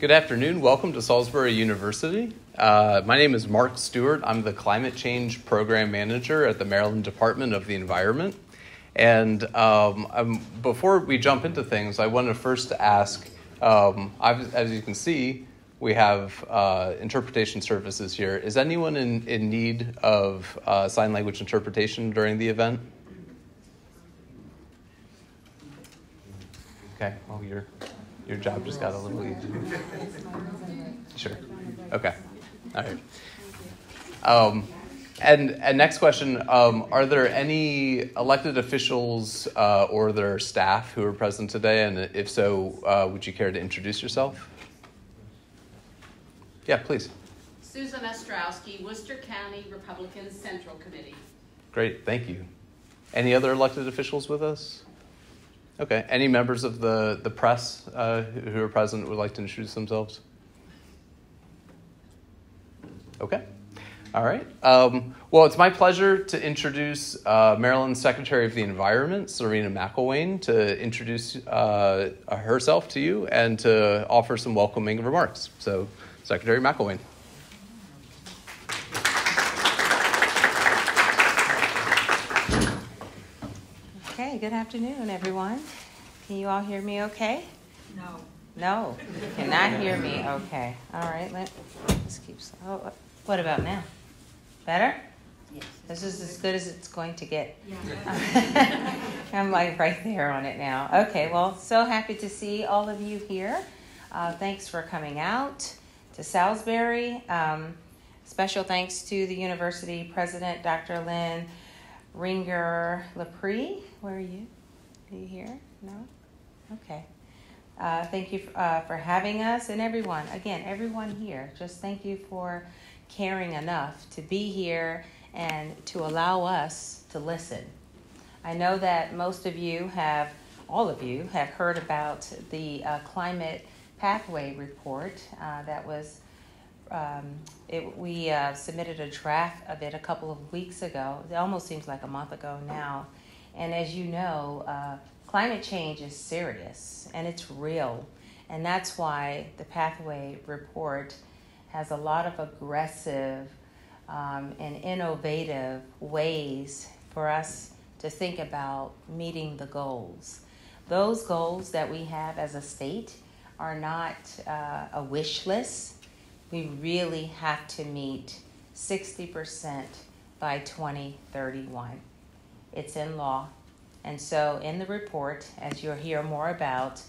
Good afternoon. Welcome to Salisbury University. My name is Mark Stewart. I'm the Climate Change Program Manager at the Maryland Department of the Environment. And before we jump into things, I want to first ask, as you can see, we have interpretation services here. Is anyone in need of sign language interpretation during the event? Okay, well, your job just got a little easier. Sure. Okay. All right. And next question, are there any elected officials or their staff who are present today? And if so, would you care to introduce yourself? Yeah, please. Susan Ostrowski, Worcester County Republican Central Committee. Great, thank you. Any other elected officials with us? Okay. Any members of the press who are present would like to introduce themselves? Okay. All right. Well, it's my pleasure to introduce Maryland's Secretary of the Environment, Serena McIlwain, to introduce herself to you and to offer some welcoming remarks. So, Secretary McIlwain. Okay, good afternoon, everyone. Can you all hear me okay? No. No, you cannot hear me okay. All right, let's keep. Oh, what about now? Better? Yes. This is as good as it's going to get. Yeah. I'm like right there on it now. Okay, well, so happy to see all of you here. Thanks for coming out to Salisbury. Special thanks to the university president, Dr. Lynn Ringer Lepre. Where are you? Are you here? No? Okay. Thank you for having us, and everyone here. Just thank you for caring enough to be here and to allow us to listen. I know that all of you have heard about the climate pathway report that was. We submitted a draft of it a couple of weeks ago. It almost seems like a month ago now. And as you know, climate change is serious and it's real. And that's why the pathway report has a lot of aggressive and innovative ways for us to think about meeting the goals. Those goals that we have as a state are not a wish list. We really have to meet 60% by 2031. It's in law. And so in the report, as you'll hear more about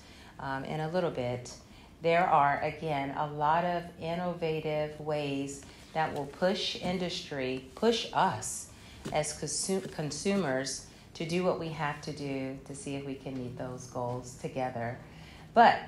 in a little bit, there are, again, a lot of innovative ways that will push industry, push us as consumers to do what we have to do to see if we can meet those goals together. But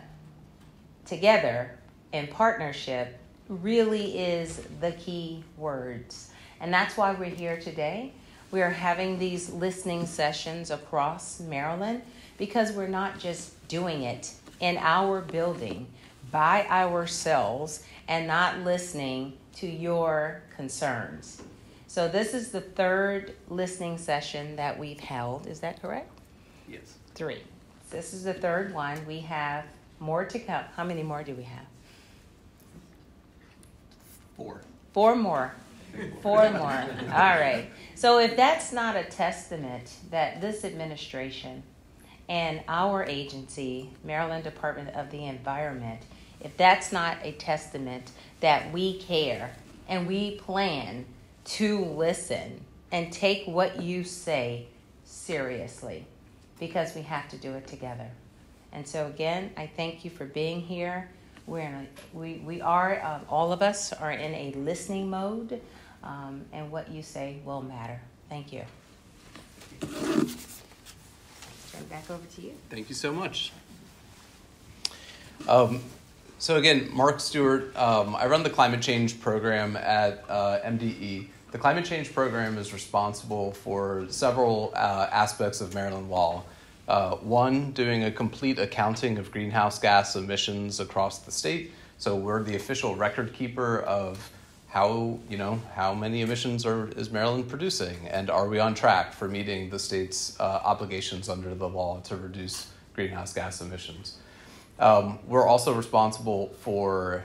together, in partnership, really is the key words. And that's why we're here today. We are having these listening sessions across Maryland because we're not just doing it in our building by ourselves and not listening to your concerns. So this is the third listening session that we've held. Is that correct? Yes. 3. This is the third one. We have more to come. How many more do we have? 4. 4 more. 4 more. All right. So if that's not a testament that this administration and our agency, Maryland Department of the Environment, if that's not a testament that we care and we plan to listen and take what you say seriously, because we have to do it together. And so again, I thank you for being here. All of us are in a listening mode, and what you say will matter. Thank you. Turn it back over to you. Thank you so much. So again, Mark Stewart, I run the climate change program at MDE. The climate change program is responsible for several aspects of Maryland law. One, doing a complete accounting of greenhouse gas emissions across the state. So we're the official record keeper of how many emissions is Maryland producing, and are we on track for meeting the state's obligations under the law to reduce greenhouse gas emissions. We're also responsible for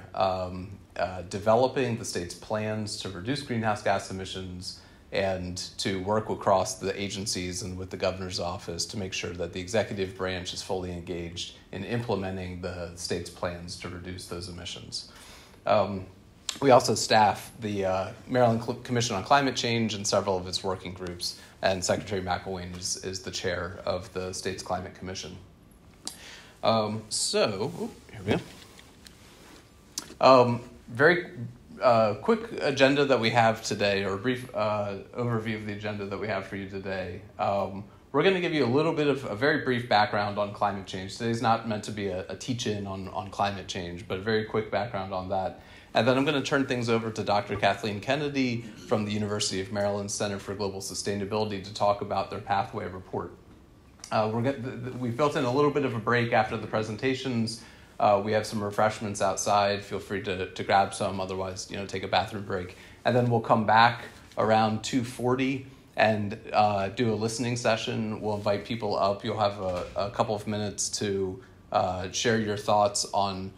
developing the state's plans to reduce greenhouse gas emissions and to work across the agencies and with the governor's office to make sure that the executive branch is fully engaged in implementing the state's plans to reduce those emissions. We also staff the Maryland Commission on Climate Change and several of its working groups, and Secretary McIlwain is the chair of the state's Climate Commission. Here we go. Very quick agenda that we have today, or a brief overview of the agenda that we have for you today. We're going to give you a little bit of a very brief background on climate change. Today's not meant to be a teach-in on climate change, but a very quick background on that. And then I'm going to turn things over to Dr. Kathleen Kennedy from the University of Maryland Center for Global Sustainability to talk about their Pathway report. We've built in a little bit of a break after the presentations. We have some refreshments outside. Feel free to grab some. Otherwise, take a bathroom break. And then we'll come back around 2:40 and do a listening session. We'll invite people up. You'll have a couple of minutes to share your thoughts on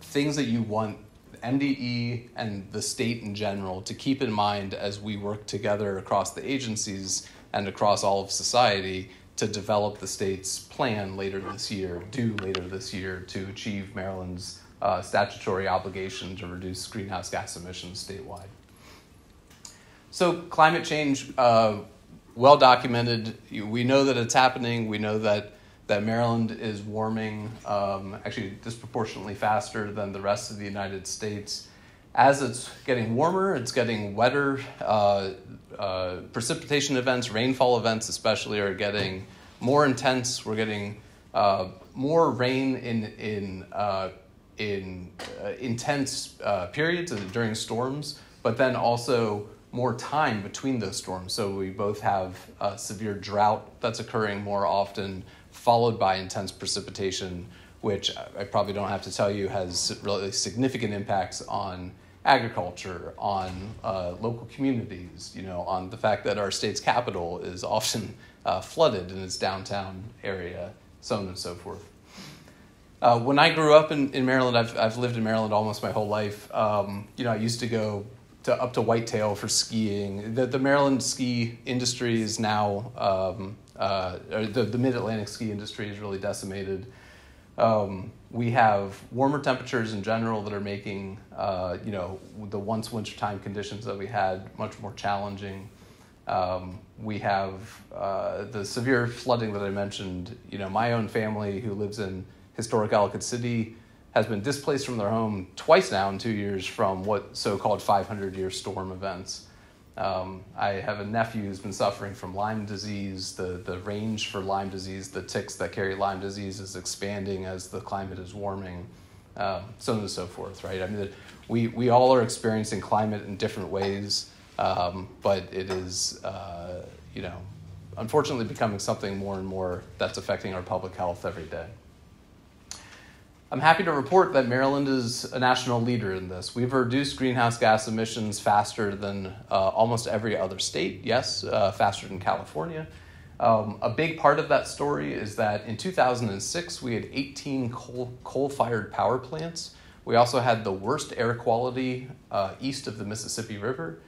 things that you want MDE and the state in general to keep in mind as we work together across the agencies and across all of society to develop the state's plan later this year to achieve Maryland's statutory obligation to reduce greenhouse gas emissions statewide. So climate change, well documented. We know that it's happening. We know that Maryland is warming actually disproportionately faster than the rest of the United States. As it's getting warmer, it's getting wetter. Precipitation events, rainfall events especially, are getting more intense. We're getting more rain in intense periods during storms, but then also more time between those storms. So we both have severe drought that's occurring more often, followed by intense precipitation, which I probably don't have to tell you has really significant impacts on agriculture, on local communities, on the fact that our state's capital is often flooded in its downtown area, so on and so forth. When I grew up in Maryland, I've lived in Maryland almost my whole life. I used to go up to Whitetail for skiing. The Maryland ski industry is now, the mid-Atlantic ski industry is really decimated. We have warmer temperatures in general that are making, the once wintertime conditions that we had much more challenging. We have the severe flooding that I mentioned. My own family, who lives in historic Ellicott City, has been displaced from their home twice now in 2 years from what so-called 500-year storm events. I have a nephew who's been suffering from Lyme disease. The range for Lyme disease, the ticks that carry Lyme disease, is expanding as the climate is warming, so on and so forth, right? I mean, we all are experiencing climate in different ways, but it is, unfortunately becoming something more and more that's affecting our public health every day. I'm happy to report that Maryland is a national leader in this. We've reduced greenhouse gas emissions faster than almost every other state, yes, faster than California. A big part of that story is that in 2006, we had 18 coal-fired power plants. We also had the worst air quality east of the Mississippi River.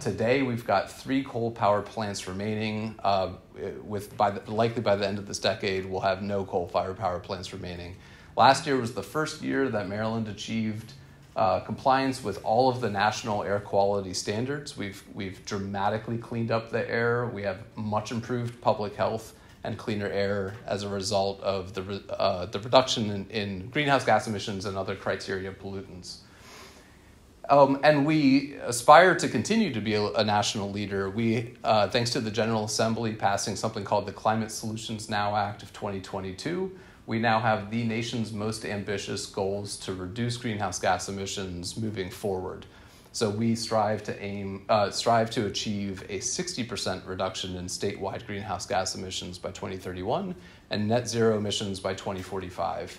Today, we've got 3 coal power plants remaining. Likely by the end of this decade, we'll have no coal-fired power plants remaining. Last year was the first year that Maryland achieved compliance with all of the national air quality standards. We've dramatically cleaned up the air. We have much improved public health and cleaner air as a result of the reduction in greenhouse gas emissions and other criteria pollutants. And we aspire to continue to be a national leader. We, thanks to the General Assembly passing something called the Climate Solutions Now Act of 2022, we now have the nation's most ambitious goals to reduce greenhouse gas emissions moving forward. So we strive to achieve a 60% reduction in statewide greenhouse gas emissions by 2031 and net zero emissions by 2045.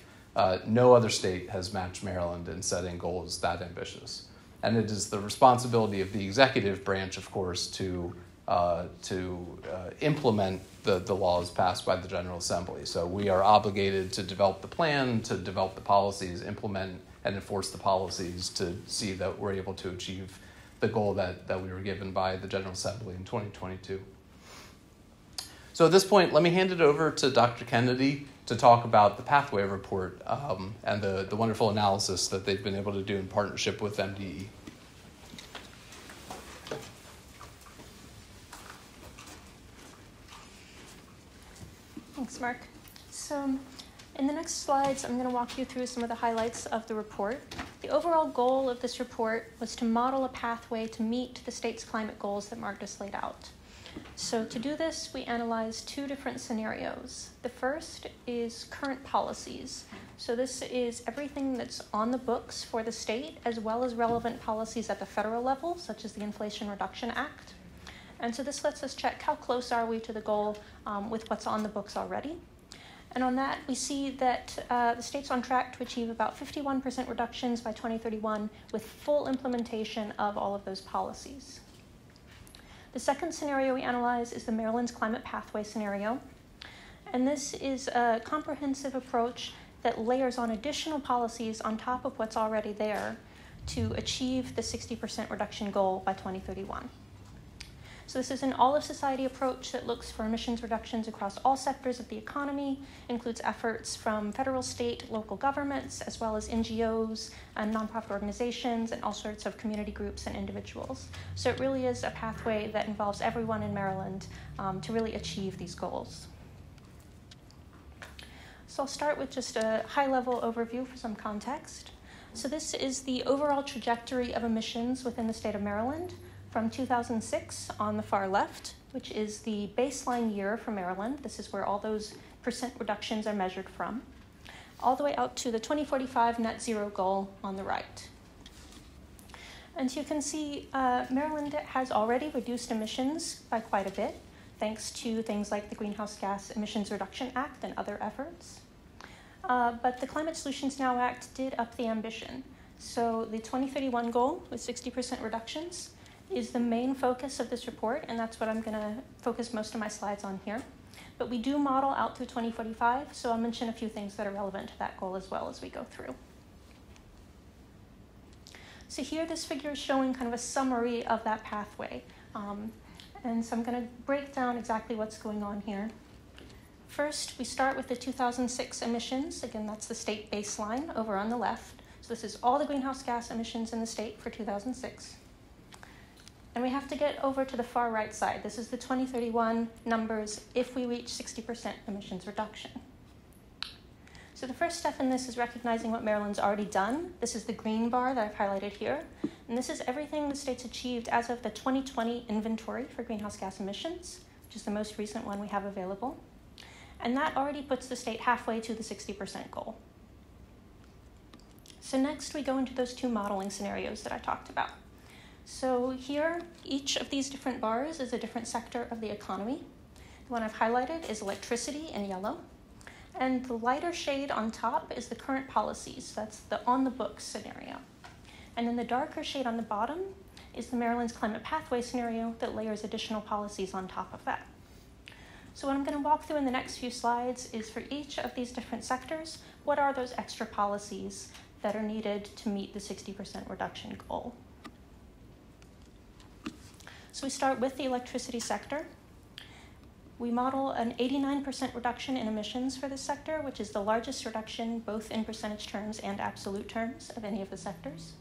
No other state has matched Maryland in setting goals that ambitious. And it is the responsibility of the executive branch, of course, to to implement the laws passed by the General Assembly. So we are obligated to develop the plan, to develop the policies, implement and enforce the policies to see that we're able to achieve the goal that we were given by the General Assembly in 2022. So at this point, let me hand it over to Dr. Kennedy to talk about the Pathway Report and the wonderful analysis that they've been able to do in partnership with MDE. Thanks, Mark. So in the next slides, I'm going to walk you through some of the highlights of the report. The overall goal of this report was to model a pathway to meet the state's climate goals that Mark just laid out. So to do this, we analyzed two different scenarios. The first is current policies. So this is everything that's on the books for the state, as well as relevant policies at the federal level, such as the Inflation Reduction Act. And so this lets us check how close are we to the goal with what's on the books already. And on that, we see that the state's on track to achieve about 51% reductions by 2031 with full implementation of all of those policies. The second scenario we analyze is the Maryland's Climate Pathway scenario. And this is a comprehensive approach that layers on additional policies on top of what's already there to achieve the 60% reduction goal by 2031. So this is an all-of-society approach that looks for emissions reductions across all sectors of the economy, includes efforts from federal, state, local governments, as well as NGOs and nonprofit organizations and all sorts of community groups and individuals. So it really is a pathway that involves everyone in Maryland to really achieve these goals. So I'll start with just a high-level overview for some context. So this is the overall trajectory of emissions within the state of Maryland from 2006 on the far left, which is the baseline year for Maryland. This is where all those percent reductions are measured from, all the way out to the 2045 net zero goal on the right. And you can see Maryland has already reduced emissions by quite a bit, thanks to things like the Greenhouse Gas Emissions Reduction Act and other efforts. But the Climate Solutions Now Act did up the ambition. So the 2031 goal with 60% reductions is the main focus of this report, and that's what I'm going to focus most of my slides on here. But we do model out through 2045, so I'll mention a few things that are relevant to that goal as well as we go through. So here, this figure is showing kind of a summary of that pathway. And so I'm going to break down exactly what's going on here. First, we start with the 2006 emissions. Again, that's the state baseline over on the left. So this is all the greenhouse gas emissions in the state for 2006. And we have to get over to the far right side. This is the 2031 numbers if we reach 60% emissions reduction. So the first step in this is recognizing what Maryland's already done. This is the green bar that I've highlighted here. And this is everything the state's achieved as of the 2020 inventory for greenhouse gas emissions, which is the most recent one we have available. And that already puts the state halfway to the 60% goal. So next we go into those two modeling scenarios that I talked about. So here, each of these different bars is a different sector of the economy. The one I've highlighted is electricity in yellow. And the lighter shade on top is the current policies. That's the on-the-books scenario. And then the darker shade on the bottom is the Maryland's Climate Pathway scenario that layers additional policies on top of that. So what I'm going to walk through in the next few slides is for each of these different sectors, what are those extra policies that are needed to meet the 60% reduction goal? So we start with the electricity sector. We model an 89% reduction in emissions for this sector, which is the largest reduction both in percentage terms and absolute terms of any of the sectors.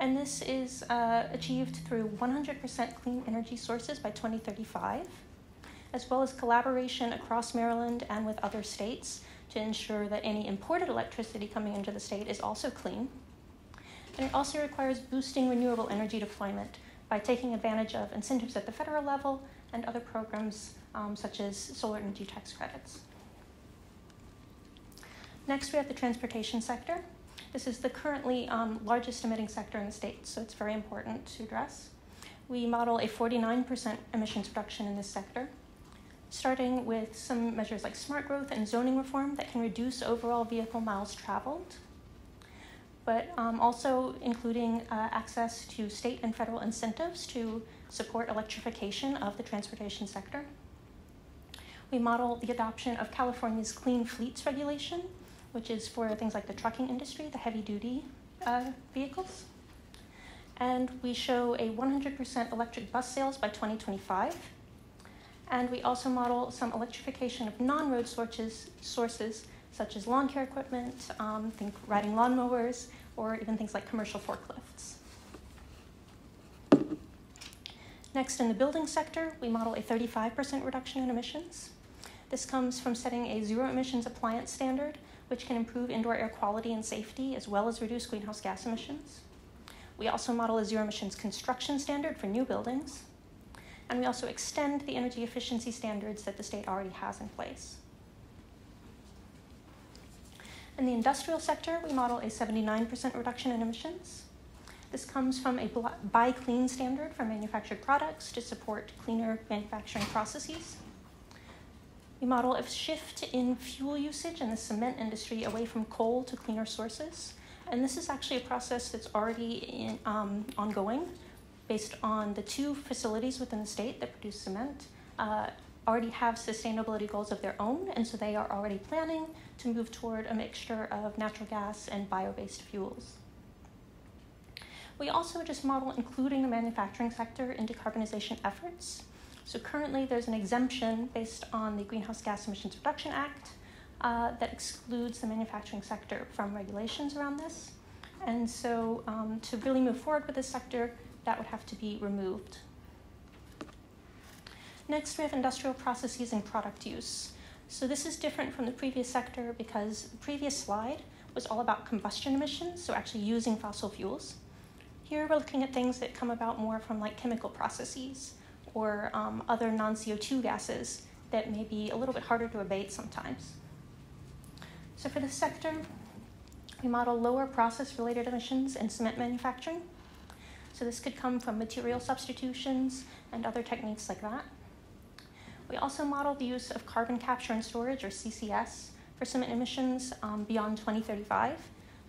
And this is achieved through 100% clean energy sources by 2035, as well as collaboration across Maryland and with other states to ensure that any imported electricity coming into the state is also clean. And it also requires boosting renewable energy deployment by taking advantage of incentives at the federal level and other programs such as solar energy tax credits. Next, we have the transportation sector. This is the currently largest emitting sector in the state, so it's very important to address. We model a 49% emissions reduction in this sector, starting with some measures like smart growth and zoning reform that can reduce overall vehicle miles traveled. but also including access to state and federal incentives to support electrification of the transportation sector. We model the adoption of California's Clean Fleets regulation, which is for things like the trucking industry, the heavy-duty vehicles. And we show a 100% electric bus sales by 2025. And we also model some electrification of non-road sources such as lawn care equipment, think riding lawnmowers, or even things like commercial forklifts. Next, in the building sector, we model a 35% reduction in emissions. This comes from setting a zero emissions appliance standard, which can improve indoor air quality and safety, as well as reduce greenhouse gas emissions. We also model a zero emissions construction standard for new buildings. And we also extend the energy efficiency standards that the state already has in place. In the industrial sector, we model a 79% reduction in emissions. This comes from a Buy Clean standard for manufactured products to support cleaner manufacturing processes. We model a shift in fuel usage in the cement industry away from coal to cleaner sources. And this is actually a process that's already ongoing based on the 2 facilities within the state that produce cement already have sustainability goals of their own, and so they are already planning to move toward a mixture of natural gas and bio-based fuels. We also just model including the manufacturing sector in decarbonization efforts. So currently there's an exemption based on the Greenhouse Gas Emissions Reduction Act that excludes the manufacturing sector from regulations around this. And so to really move forward with this sector, that would have to be removed. Next, we have industrial processes and product use. So this is different from the previous sector because the previous slide was all about combustion emissions, so actually using fossil fuels. Here we're looking at things that come about more from like chemical processes or other non-CO2 gases that may be a little bit harder to abate sometimes. So for this sector, we model lower process-related emissions in cement manufacturing. So this could come from material substitutions and other techniques like that. We also model the use of carbon capture and storage, or CCS, for cement emissions beyond 2035.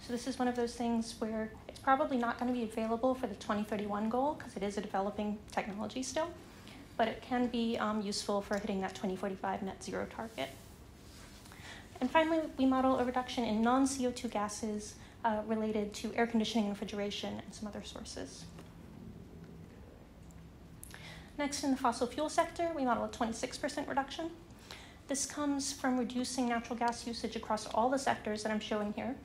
So this is one of those things where it's probably not going to be available for the 2031 goal because it is a developing technology still, but it can be useful for hitting that 2045 net zero target. And finally, we model a reduction in non-CO2 gases related to air conditioning and refrigeration and some other sources. Next, in the fossil fuel sector, we model a 26% reduction. This comes from reducing natural gas usage across all the sectors that I'm showing here,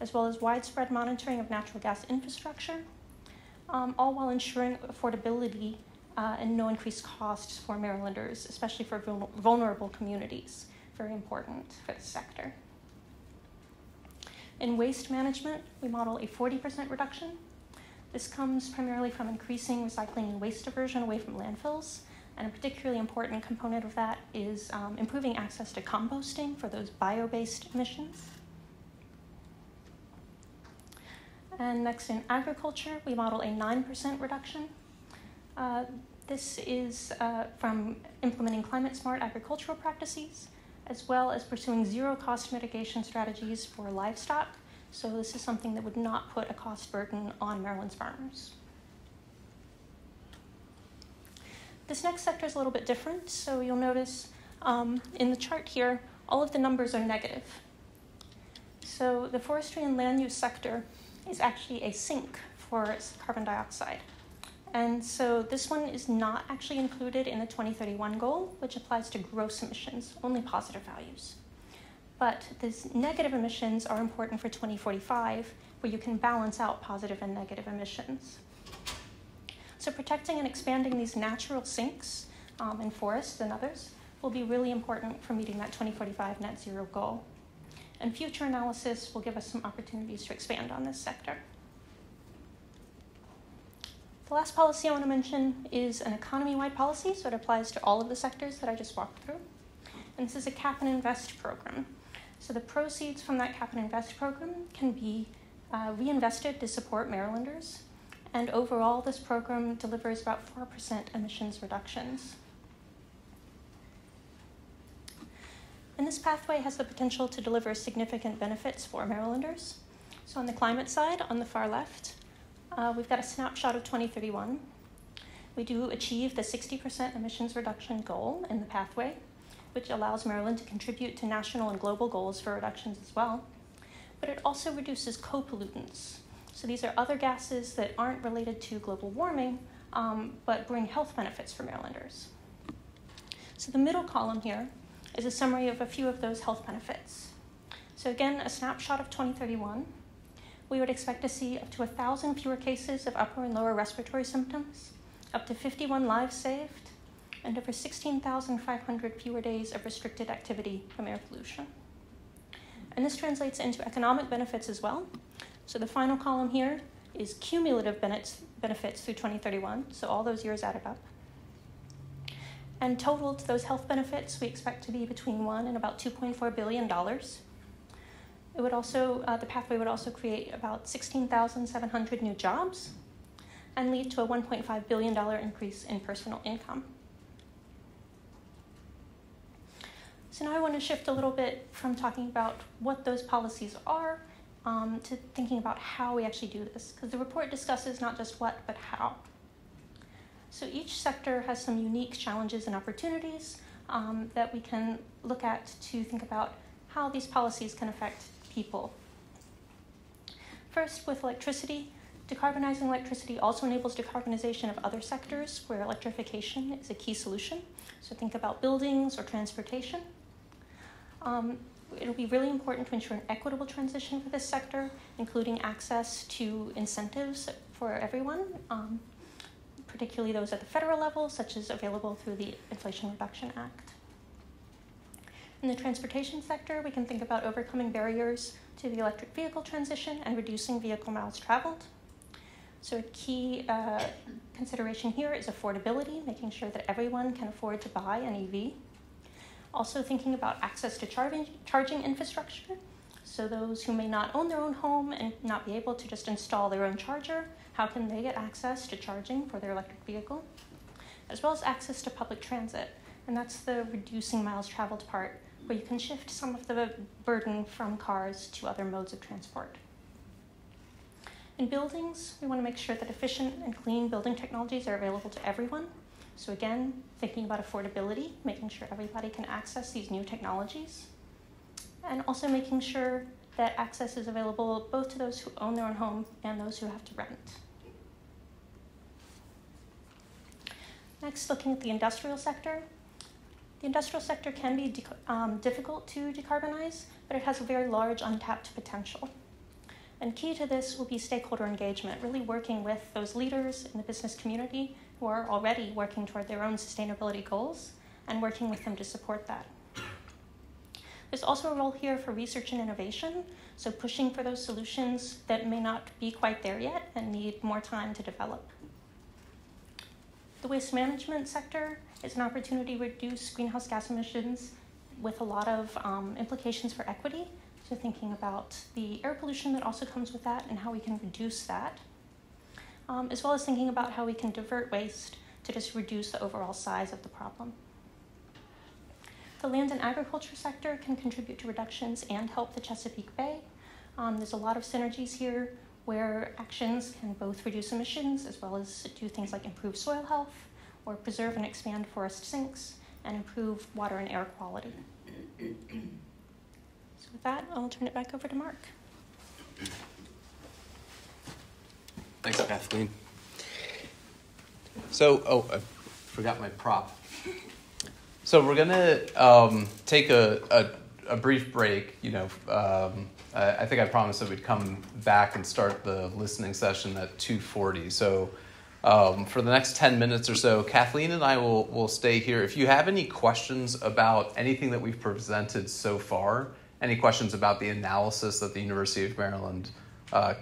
as well as widespread monitoring of natural gas infrastructure, all while ensuring affordability and no increased costs for Marylanders, especially for vulnerable communities. Very important for the sector. In waste management, we model a 40% reduction. This comes primarily from increasing recycling and waste diversion away from landfills, and a particularly important component of that is improving access to composting for those bio-based emissions. And next, in agriculture, we model a 9% reduction. This is from implementing climate-smart agricultural practices, as well as pursuing zero-cost mitigation strategies for livestock. So this is something that would not put a cost burden on Maryland's farmers. This next sector is a little bit different. So you'll notice in the chart here, all of the numbers are negative. So the forestry and land use sector is actually a sink for carbon dioxide. And so this one is not actually included in the 2031 goal, which applies to gross emissions, only positive values. But these negative emissions are important for 2045, where you can balance out positive and negative emissions. So protecting and expanding these natural sinks in forests and others will be really important for meeting that 2045 net zero goal. And future analysis will give us some opportunities to expand on this sector. The last policy I want to mention is an economy-wide policy, so it applies to all of the sectors that I just walked through. And this is a cap and invest program. So the proceeds from that cap and invest program can be reinvested to support Marylanders. And overall, this program delivers about 4% emissions reductions. And this pathway has the potential to deliver significant benefits for Marylanders. So on the climate side, on the far left, we've got a snapshot of 2031. We do achieve the 60% emissions reduction goal in the pathway, which allows Maryland to contribute to national and global goals for reductions as well. But it also reduces co-pollutants. So these are other gases that aren't related to global warming, but bring health benefits for Marylanders. So the middle column here is a summary of a few of those health benefits. So again, a snapshot of 2031. We would expect to see up to 1,000 fewer cases of upper and lower respiratory symptoms, up to 51 lives saved, and over 16,500 fewer days of restricted activity from air pollution. And this translates into economic benefits as well. So the final column here is cumulative benefits through 2031, so all those years added up. And totaled, those health benefits we expect to be between $1 and about $2.4 billion. It would also, the pathway would also create about 16,700 new jobs and lead to a $1.5 billion increase in personal income. So now I want to shift a little bit from talking about what those policies are to thinking about how we actually do this, because the report discusses not just what, but how. So each sector has some unique challenges and opportunities that we can look at to think about how these policies can affect people. First, with electricity, decarbonizing electricity also enables decarbonization of other sectors where electrification is a key solution. So think about buildings or transportation. It'll be really important to ensure an equitable transition for this sector, including access to incentives for everyone, particularly those at the federal level, such as available through the Inflation Reduction Act. In the transportation sector, we can think about overcoming barriers to the electric vehicle transition and reducing vehicle miles traveled. So a key consideration here is affordability, making sure that everyone can afford to buy an EV. Also thinking about access to charging infrastructure. So those who may not own their own home and not be able to just install their own charger, how can they get access to charging for their electric vehicle? As well as access to public transit. And that's the reducing miles traveled part, where you can shift some of the burden from cars to other modes of transport. In buildings, we want to make sure that efficient and clean building technologies are available to everyone. So again, thinking about affordability, making sure everybody can access these new technologies, and also making sure that access is available both to those who own their own home and those who have to rent. Next, looking at the industrial sector. The industrial sector can be difficult to decarbonize, but it has a very large untapped potential. And key to this will be stakeholder engagement, really working with those leaders in the business community who are already working toward their own sustainability goals and working with them to support that. There's also a role here for research and innovation, so pushing for those solutions that may not be quite there yet and need more time to develop. The waste management sector is an opportunity to reduce greenhouse gas emissions with a lot of implications for equity. So thinking about the air pollution that also comes with that and how we can reduce that, as well as thinking about how we can divert waste to just reduce the overall size of the problem. The land and agriculture sector can contribute to reductions and help the Chesapeake Bay. There's a lot of synergies here where actions can both reduce emissions as well as do things like improve soil health or preserve and expand forest sinks and improve water and air quality. So with that, I'll turn it back over to Mark. Thanks, Kathleen. So, I forgot my prop. So we're gonna take a brief break. I think I promised that we'd come back and start the listening session at 2:40. So for the next 10 minutes or so, Kathleen and I will stay here. If you have any questions about anything that we've presented so far, any questions about the analysis that the University of Maryland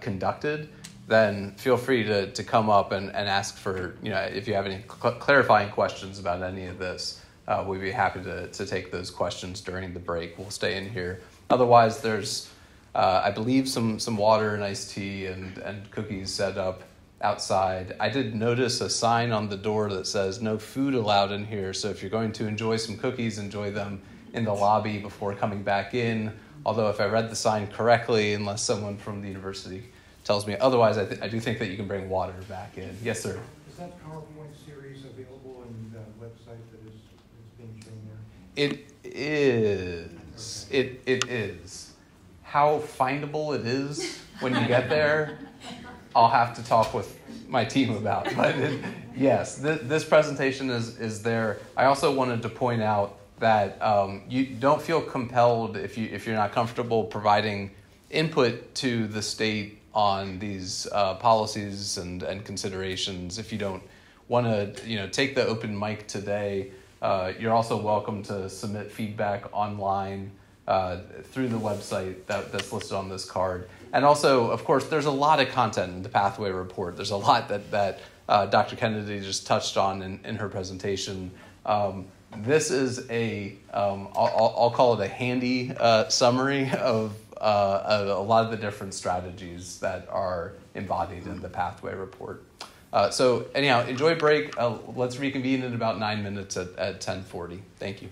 conducted, then feel free to come up and ask for, if you have any clarifying questions about any of this. We'd be happy to take those questions during the break. We'll stay in here. Otherwise, there's, I believe, some water and iced tea and cookies set up outside. I did notice a sign on the door that says no food allowed in here. So if you're going to enjoy some cookies, enjoy them in the lobby before coming back in, Although if I read the sign correctly, unless someone from the university tells me otherwise, I do think that you can bring water back in. Yes, sir. Is that PowerPoint series available on the website that is being shown there? It is. It is. How findable it is when you get there, I'll have to talk with my team about. But yes, this presentation is there. I also wanted to point out that you don't feel compelled if you're not comfortable providing input to the state on these policies and considerations. If you don't want to take the open mic today, you're also welcome to submit feedback online through the website that's listed on this card. And also, of course, there's a lot of content in the Pathway Report. There's a lot that Dr. Kennedy just touched on in her presentation. This is I'll call it a handy summary of a lot of the different strategies that are embodied in the Pathway Report. So anyhow, enjoy break. Let's reconvene in about 9 minutes at 10:40. Thank you.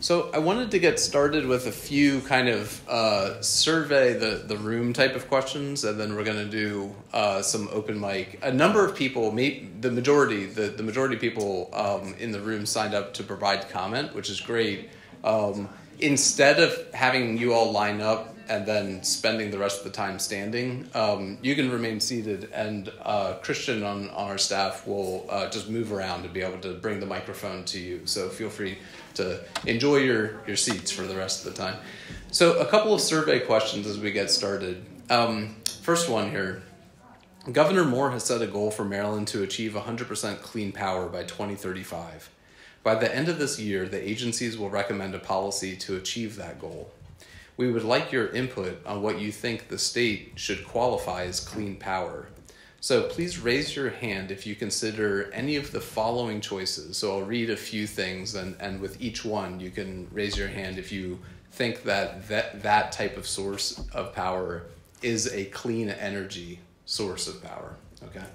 So I wanted to get started with a few kind of survey the room type of questions, and then we're going to do some open mic. A number of people, the majority of people in the room signed up to provide comment, which is great. Instead of having you all line up and then spending the rest of the time standing, you can remain seated, and Christian on our staff will just move around to be able to bring the microphone to you. So feel free to enjoy your seats for the rest of the time. So a couple of survey questions as we get started. First one here. Governor Moore has set a goal for Maryland to achieve 100% clean power by 2035. By the end of this year, the agencies will recommend a policy to achieve that goal. We would like your input on what you think the state should qualify as clean power. So please raise your hand if you consider any of the following choices. So I'll read a few things, and with each one, you can raise your hand if you think that type of source of power is a clean energy source of power. Okay.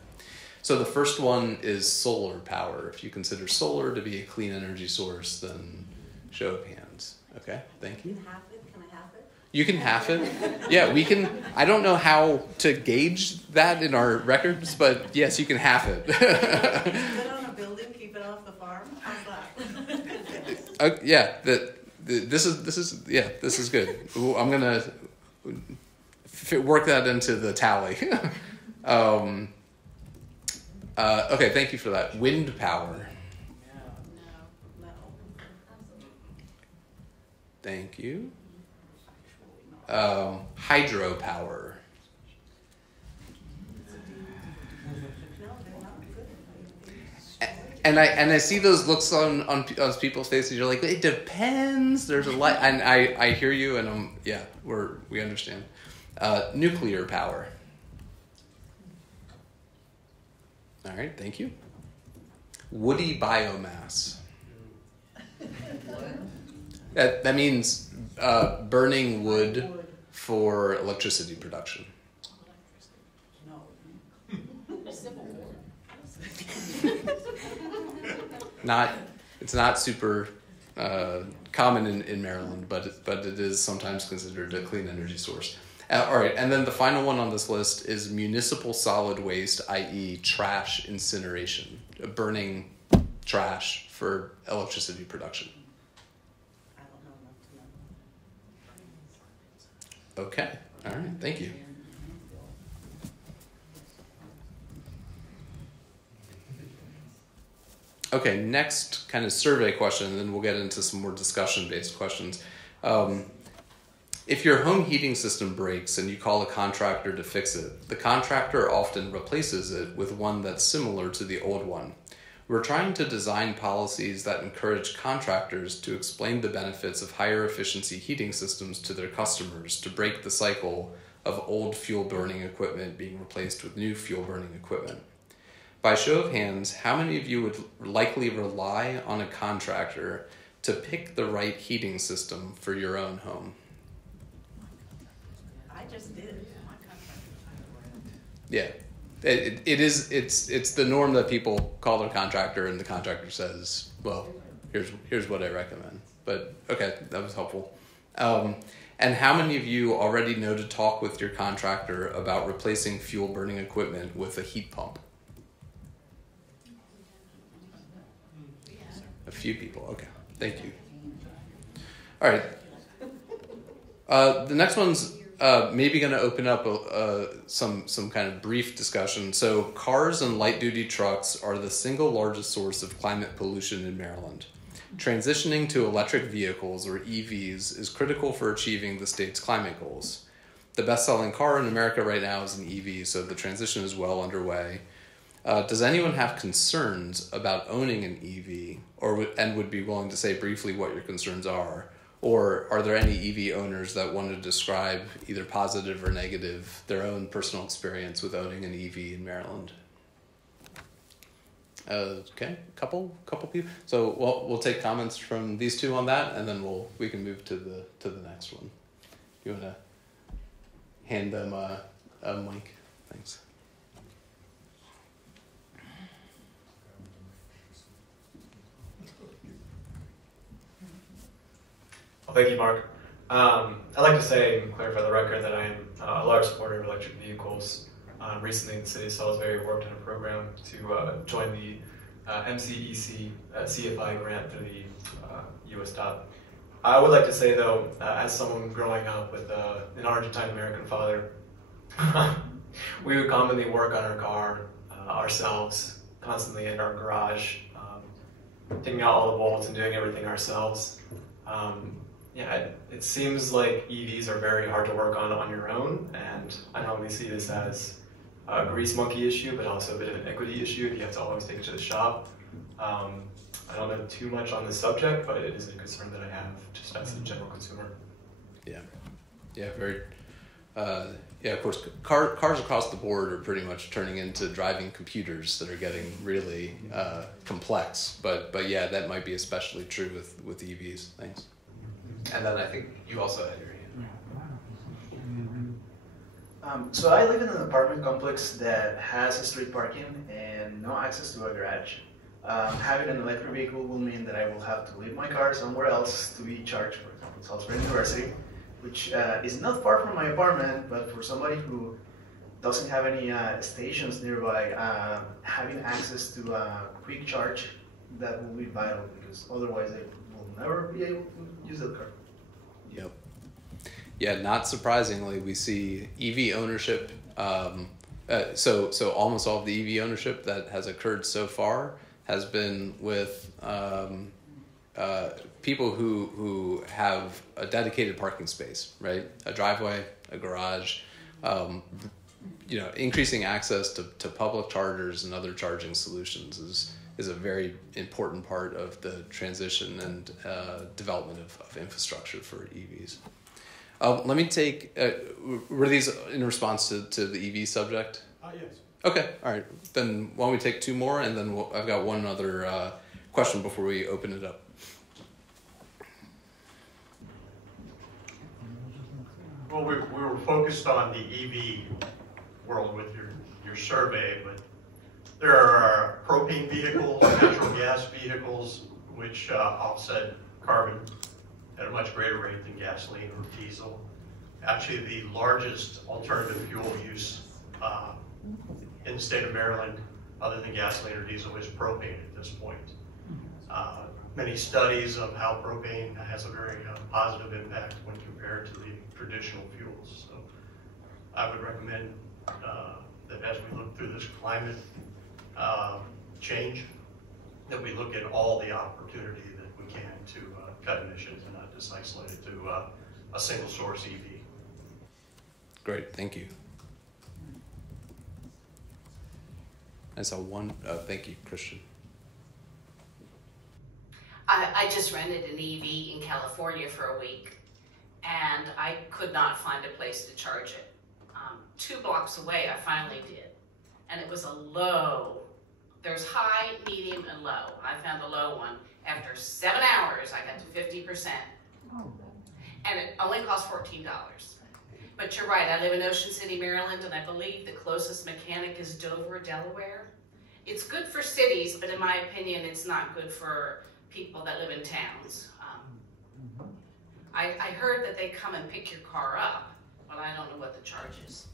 So the first one is solar power. If you consider solar to be a clean energy source, then show of hands. Okay, thank you. Can I have it? You can half it. Yeah, we can. I don't know how to gauge that in our records, but yes, you can half it. Put it on a building, keep it off the farm. How's that? Yeah, this is good. Ooh, I'm gonna work that into the tally. Okay, thank you for that. Wind power. No. Thank you. Hydropower. And I see those looks on people's faces. You're like, it depends. There's a lot, and I hear you, and we understand. Nuclear power. All right, thank you. Woody biomass. That means burning wood for electricity production. It's not super common in Maryland, but it is sometimes considered a clean energy source. All right, and then the final one on this list is municipal solid waste, i.e. trash incineration, burning trash for electricity production. I don't know enough to know. Okay, all right, thank you. Okay, next kind of survey question, and then we'll get into some more discussion-based questions. If your home heating system breaks and you call a contractor to fix it, the contractor often replaces it with one that's similar to the old one. We're trying to design policies that encourage contractors to explain the benefits of higher efficiency heating systems to their customers to break the cycle of old fuel-burning equipment being replaced with new fuel-burning equipment. By show of hands, how many of you would likely rely on a contractor to pick the right heating system for your own home? I just did. Yeah, it's the norm that people call their contractor and the contractor says, well, here's what I recommend. But okay, that was helpful. And how many of you already know to talk with your contractor about replacing fuel burning equipment with a heat pump? A few people, okay, thank you. All right, the next one's maybe going to open up some kind of brief discussion. So cars and light-duty trucks are the single largest source of climate pollution in Maryland. Transitioning to electric vehicles, or EVs, is critical for achieving the state's climate goals. The best-selling car in America right now is an EV, so the transition is well underway. Does anyone have concerns about owning an EV, and would be willing to say briefly what your concerns are? Or are there any EV owners that want to describe, either positive or negative, their own personal experience with owning an EV in Maryland? Okay, couple people. So we'll take comments from these two on that, and then we can move to the next one. You want to hand them a mic? Thanks. Well, thank you, Mark. I'd like to say and clarify the record that I am a large supporter of electric vehicles. Recently in the city of Salisbury, worked on a program to join the MDE CFI grant through the US DOT. I would like to say, though, as someone growing up with an Argentine American father, we would commonly work on our car ourselves, constantly in our garage, taking out all the bolts and doing everything ourselves. Yeah, it seems like EVs are very hard to work on your own, and I normally see this as a grease monkey issue, but also a bit of an equity issue if you have to always take it to the shop. I don't know too much on this subject, but it is a concern that I have just as a general consumer. Yeah, very. Yeah, of course, cars across the board are pretty much turning into driving computers that are getting really complex. But yeah, that might be especially true with EVs. Thanks. And then I think you also had your hand. So I live in an apartment complex that has street parking and no access to a garage. Having an electric vehicle will mean that I will have to leave my car somewhere else to be charged, for example, Salisbury University, which is not far from my apartment, but for somebody who doesn't have any stations nearby, having access to a quick charge, that will be vital, because otherwise I will never be able to use the car. Yep. Yeah, not surprisingly, we see EV ownership. So almost all of the EV ownership that has occurred so far has been with people who have a dedicated parking space, right? A driveway, a garage. Increasing access to public chargers and other charging solutions is a very important part of the transition and development of infrastructure for EVs. Let me take, were these in response to the EV subject? Yes. Okay, all right. Then why don't we take two more, and then I've got one other question before we open it up. Well, we were focused on the EV world with your survey, but there are propane vehicles, natural gas vehicles, which offset carbon at a much greater rate than gasoline or diesel. Actually, the largest alternative fuel use in the state of Maryland, other than gasoline or diesel, is propane at this point. Many studies of how propane has a very positive impact when compared to the traditional fuels. So I would recommend that as we look through this climate change, that we look at all the opportunity that we can to cut emissions and not just isolate it to a single source EV. Great, thank you. I saw one. Thank you, Christian. I just rented an EV in California for a week, and I could not find a place to charge it. 2 blocks away, I finally did, and it was a low There's high, medium, and low. I found the low one. After 7 hours, I got to 50%. And it only cost $14. But you're right, I live in Ocean City, Maryland, and I believe the closest mechanic is Dover, Delaware. It's good for cities, but in my opinion, it's not good for people that live in towns. I heard that they come and pick your car up, but I don't know what the charge is.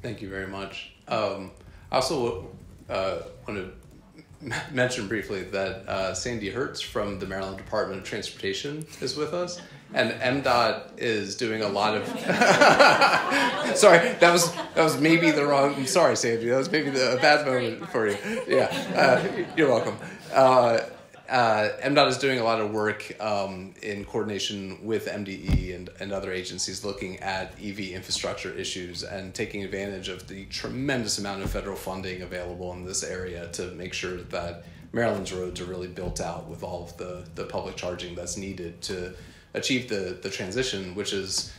Thank you very much. I also want to mention briefly that Sandy Hertz from the Maryland Department of Transportation is with us, and MDOT is doing a lot of. Sorry, that was maybe the wrong. I'm sorry, Sandy. That was maybe a bad moment for you. Yeah, you're welcome. MDOT is doing a lot of work in coordination with MDE and other agencies looking at EV infrastructure issues and taking advantage of the tremendous amount of federal funding available in this area to make sure that Maryland's roads are really built out with all of the public charging that's needed to achieve the transition, which is,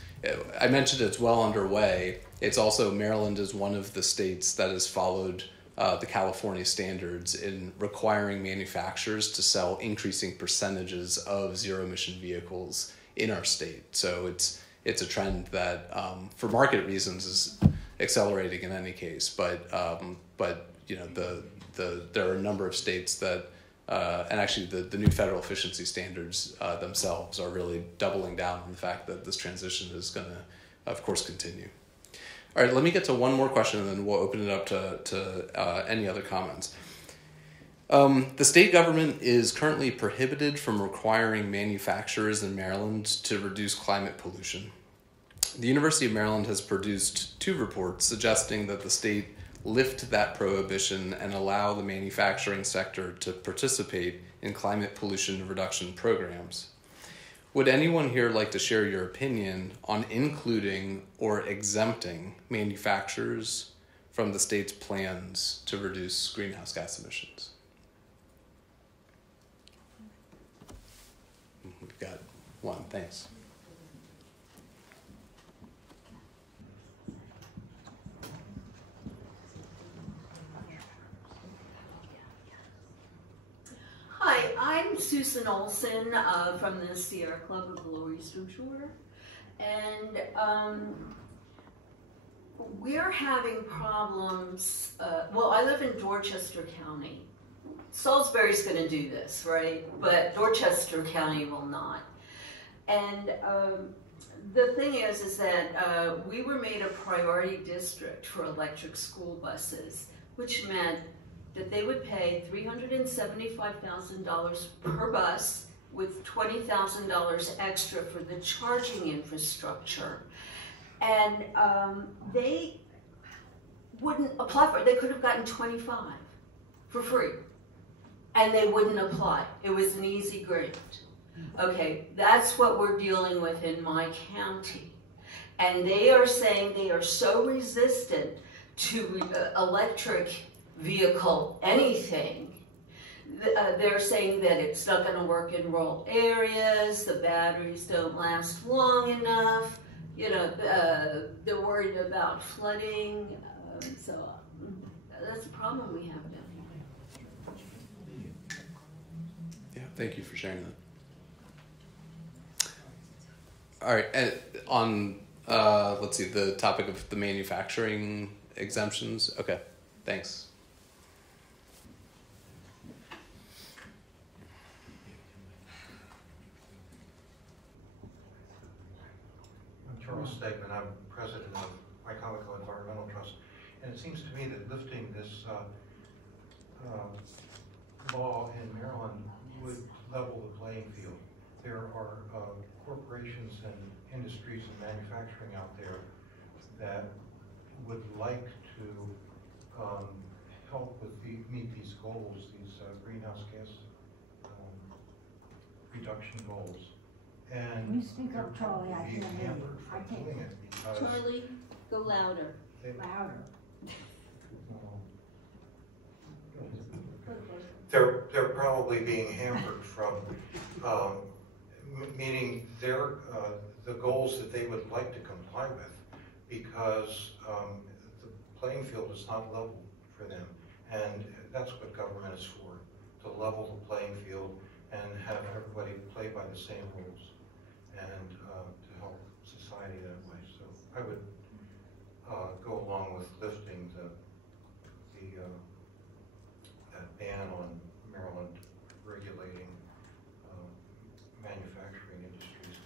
I mentioned it's well underway. It's also, Maryland is one of the states that has followed the California standards in requiring manufacturers to sell increasing percentages of zero-emission vehicles in our state. So it's a trend that, for market reasons, is accelerating in any case. But you know, there are a number of states that, and actually the new federal efficiency standards themselves are really doubling down on the fact that this transition is going to, of course, continue. All right, let me get to one more question, and then we'll open it up to any other comments. The state government is currently prohibited from requiring manufacturers in Maryland to reduce climate pollution. The University of Maryland has produced 2 reports suggesting that the state lift that prohibition and allow the manufacturing sector to participate in climate pollution reduction programs. Would anyone here like to share your opinion on including or exempting manufacturers from the state's plans to reduce greenhouse gas emissions? We've got one, thanks. Hi, I'm Susan Olson from the Sierra Club of the Lower Eastern Shore, and we're having problems. Well, I live in Dorchester County. Salisbury's going to do this, right? But Dorchester County will not. And the thing is that we were made a priority district for electric school buses, which meant that they would pay $375,000 per bus with $20,000 extra for the charging infrastructure. And they wouldn't apply for it. They could have gotten 25 for free, and they wouldn't apply. It was an easy grant. Okay, that's what we're dealing with in my county. And they are saying they are so resistant to electric vehicle anything. They're saying that it's not going to work in rural areas, the batteries don't last long enough, you know, they're worried about flooding, so that's a problem we have down here. Yeah, thank you for sharing that. All right, and on, let's see, the topic of the manufacturing exemptions, okay, thanks. Charles Stegman, I'm president of Myconical Environmental Trust, and it seems to me that lifting this law in Maryland would level the playing field. There are corporations and industries and manufacturing out there that would like to help with meet these goals, these greenhouse gas reduction goals. And Can you speak up, Charlie? I can't hear you. I can't. Doing it because Charlie, go louder. Louder. They're probably being hampered from meeting their the goals that they would like to comply with because the playing field is not level for them. And that's what government is for, to level the playing field and have everybody play by the same rules, and to help society that way. So I would go along with lifting that ban on Maryland regulating manufacturing industries.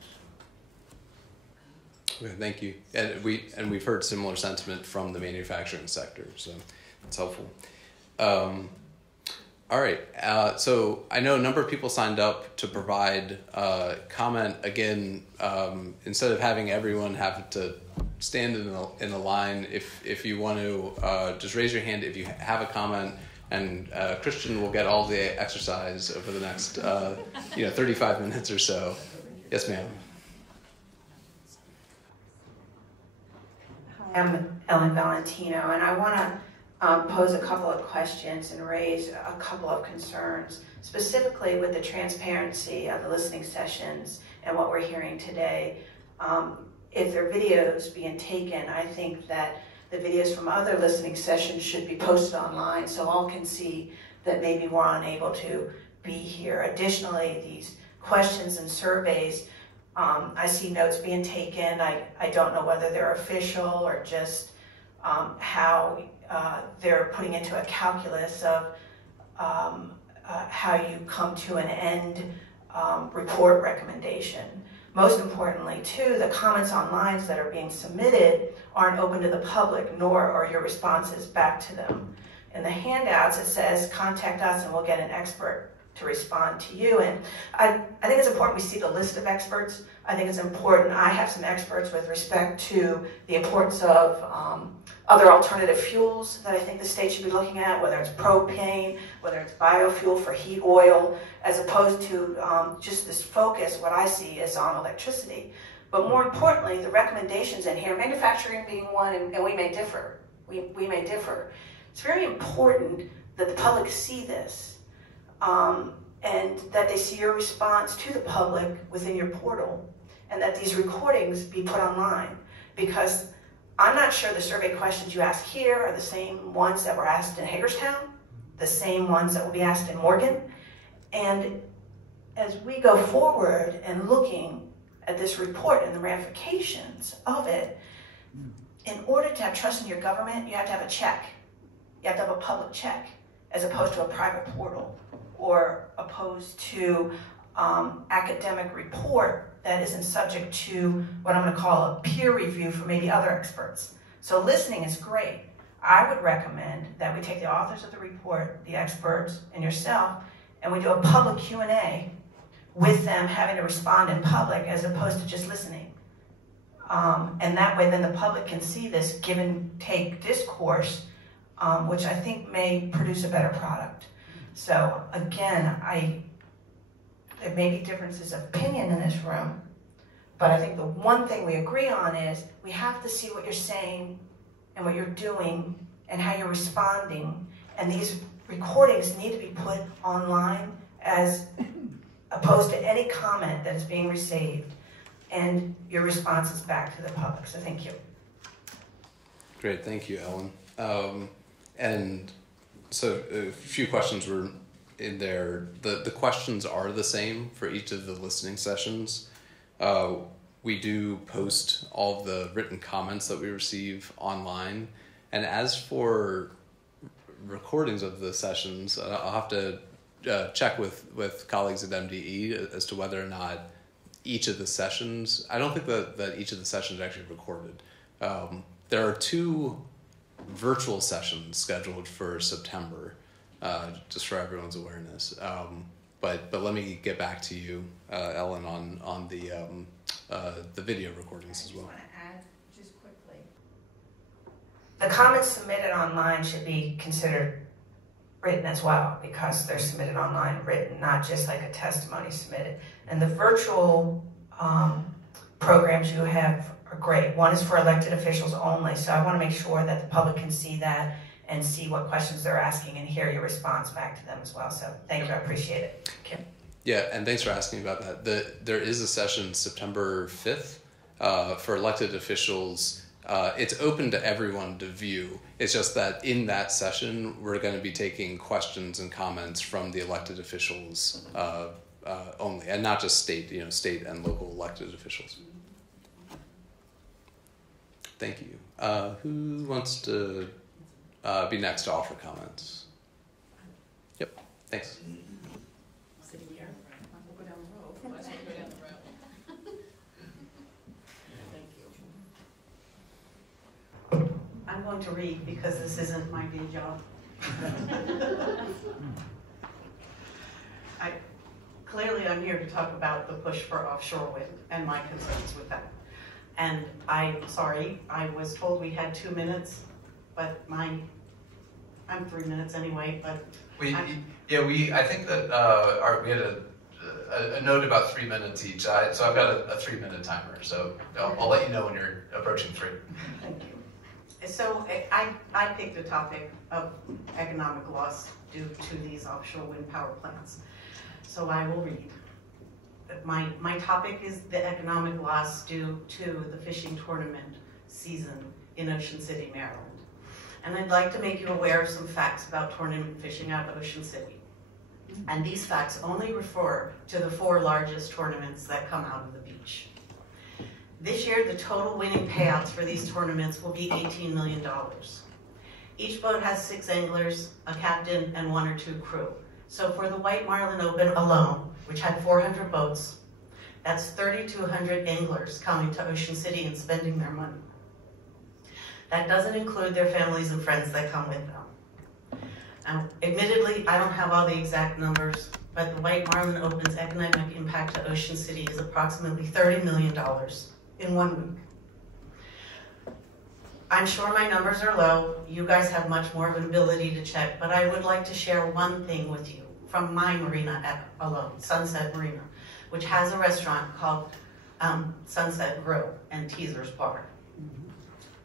Okay, thank you. And we've heard similar sentiment from the manufacturing sector, so it's helpful. All right. So I know a number of people signed up to provide comment. Again, instead of having everyone have to stand in a line, if you want to just raise your hand if you have a comment, and Christian will get all the exercise over the next 35 minutes or so. Yes, ma'am. Hi, I'm Ellen Valentino, and I want to pose a couple of questions and raise a couple of concerns, specifically with the transparency of the listening sessions and what we're hearing today. If there are videos being taken, I think that the videos from other listening sessions should be posted online so all can see that maybe we're unable to be here. Additionally, these questions and surveys, I see notes being taken. I don't know whether they're official or just how they're putting into a calculus of how you come to an end report recommendation. Most importantly, too, the comments on lines that are being submitted aren't open to the public, nor are your responses back to them. In the handouts, it says, contact us and we'll get an expert to respond to you. And I think it's important we see the list of experts. I think it's important. I have some experts with respect to the importance of other alternative fuels that I think the state should be looking at, whether it's propane, whether it's biofuel for heat oil, as opposed to just this focus, what I see is on electricity. But more importantly, the recommendations in here, manufacturing being one, and we may differ. We may differ. It's very important that the public see this, and that they see your response to the public within your portal, and that these recordings be put online, because I'm not sure the survey questions you ask here are the same ones that were asked in Hagerstown, the same ones that will be asked in Morgan. And as we go forward and looking at this report and the ramifications of it, in order to have trust in your government, you have to have a check. You have to have a public check, as opposed to a private portal, or opposed to academic report that isn't subject to what I'm going to call a peer review for maybe other experts. So listening is great. I would recommend that we take the authors of the report, the experts, and yourself, and we do a public Q&A with them having to respond in public as opposed to just listening. And that way then the public can see this give and take discourse, which I think may produce a better product. So again, there may be differences of opinion in this room, but I think the one thing we agree on is we have to see what you're saying and what you're doing and how you're responding, and these recordings need to be put online as opposed to any comment that is being received, and your responses back to the public. So thank you. Great, thank you, Ellen. And so a few questions were in there. The questions are the same for each of the listening sessions. We do post all of the written comments that we receive online. And as for recordings of the sessions, I'll have to check with colleagues at MDE as to whether or not each of the sessions, I don't think that each of the sessions are actually recorded. There are 2 virtual sessions scheduled for September, just for everyone's awareness. But let me get back to you, Ellen, on the video recordings as well. I just want to add just quickly. The comments submitted online should be considered written as well, because they're submitted online written, not just like a testimony submitted. And the virtual programs you have are great. One is for elected officials only, so I want to make sure that the public can see that and see what questions they're asking and hear your response back to them as well. So thank you, I appreciate it. Kim. Yeah, and thanks for asking about that. There is a session September 5th for elected officials it's open to everyone to view. It's just that in that session, we're going to be taking questions and comments from the elected officials only, and not just state and local elected officials. Thank you. Who wants to be next to offer comments? Yep. Thanks. Sitting here. We'll go down the road. Let's go down the road. Thank you. I'm going to read because this isn't my day job. Clearly, I'm here to talk about the push for offshore wind and my concerns with that. And I'm sorry, I was told we had 2 minutes, but I'm 3 minutes anyway, but. I think that we had a note about 3 minutes each. So I've got a 3-minute timer, so I'll let you know when you're approaching 3. Thank you. So I picked a topic of economic loss due to these offshore wind power plants. So I will read. My topic is the economic loss due to the fishing tournament season in Ocean City, Maryland. And I'd like to make you aware of some facts about tournament fishing out of Ocean City. And these facts only refer to the 4 largest tournaments that come out of the beach. This year, the total winning payouts for these tournaments will be $18 million. Each boat has 6 anglers, a captain, and 1 or 2 crew. So for the White Marlin Open alone, which had 400 boats, that's 3,200 anglers coming to Ocean City and spending their money. That doesn't include their families and friends that come with them. Admittedly, I don't have all the exact numbers, but the White Marlin Open's economic impact to Ocean City is approximately $30 million in 1 week. I'm sure my numbers are low. You guys have much more of an ability to check, but I would like to share one thing with you from my marina alone, Sunset Marina, which has a restaurant called Sunset Grill and Teaser's Bar.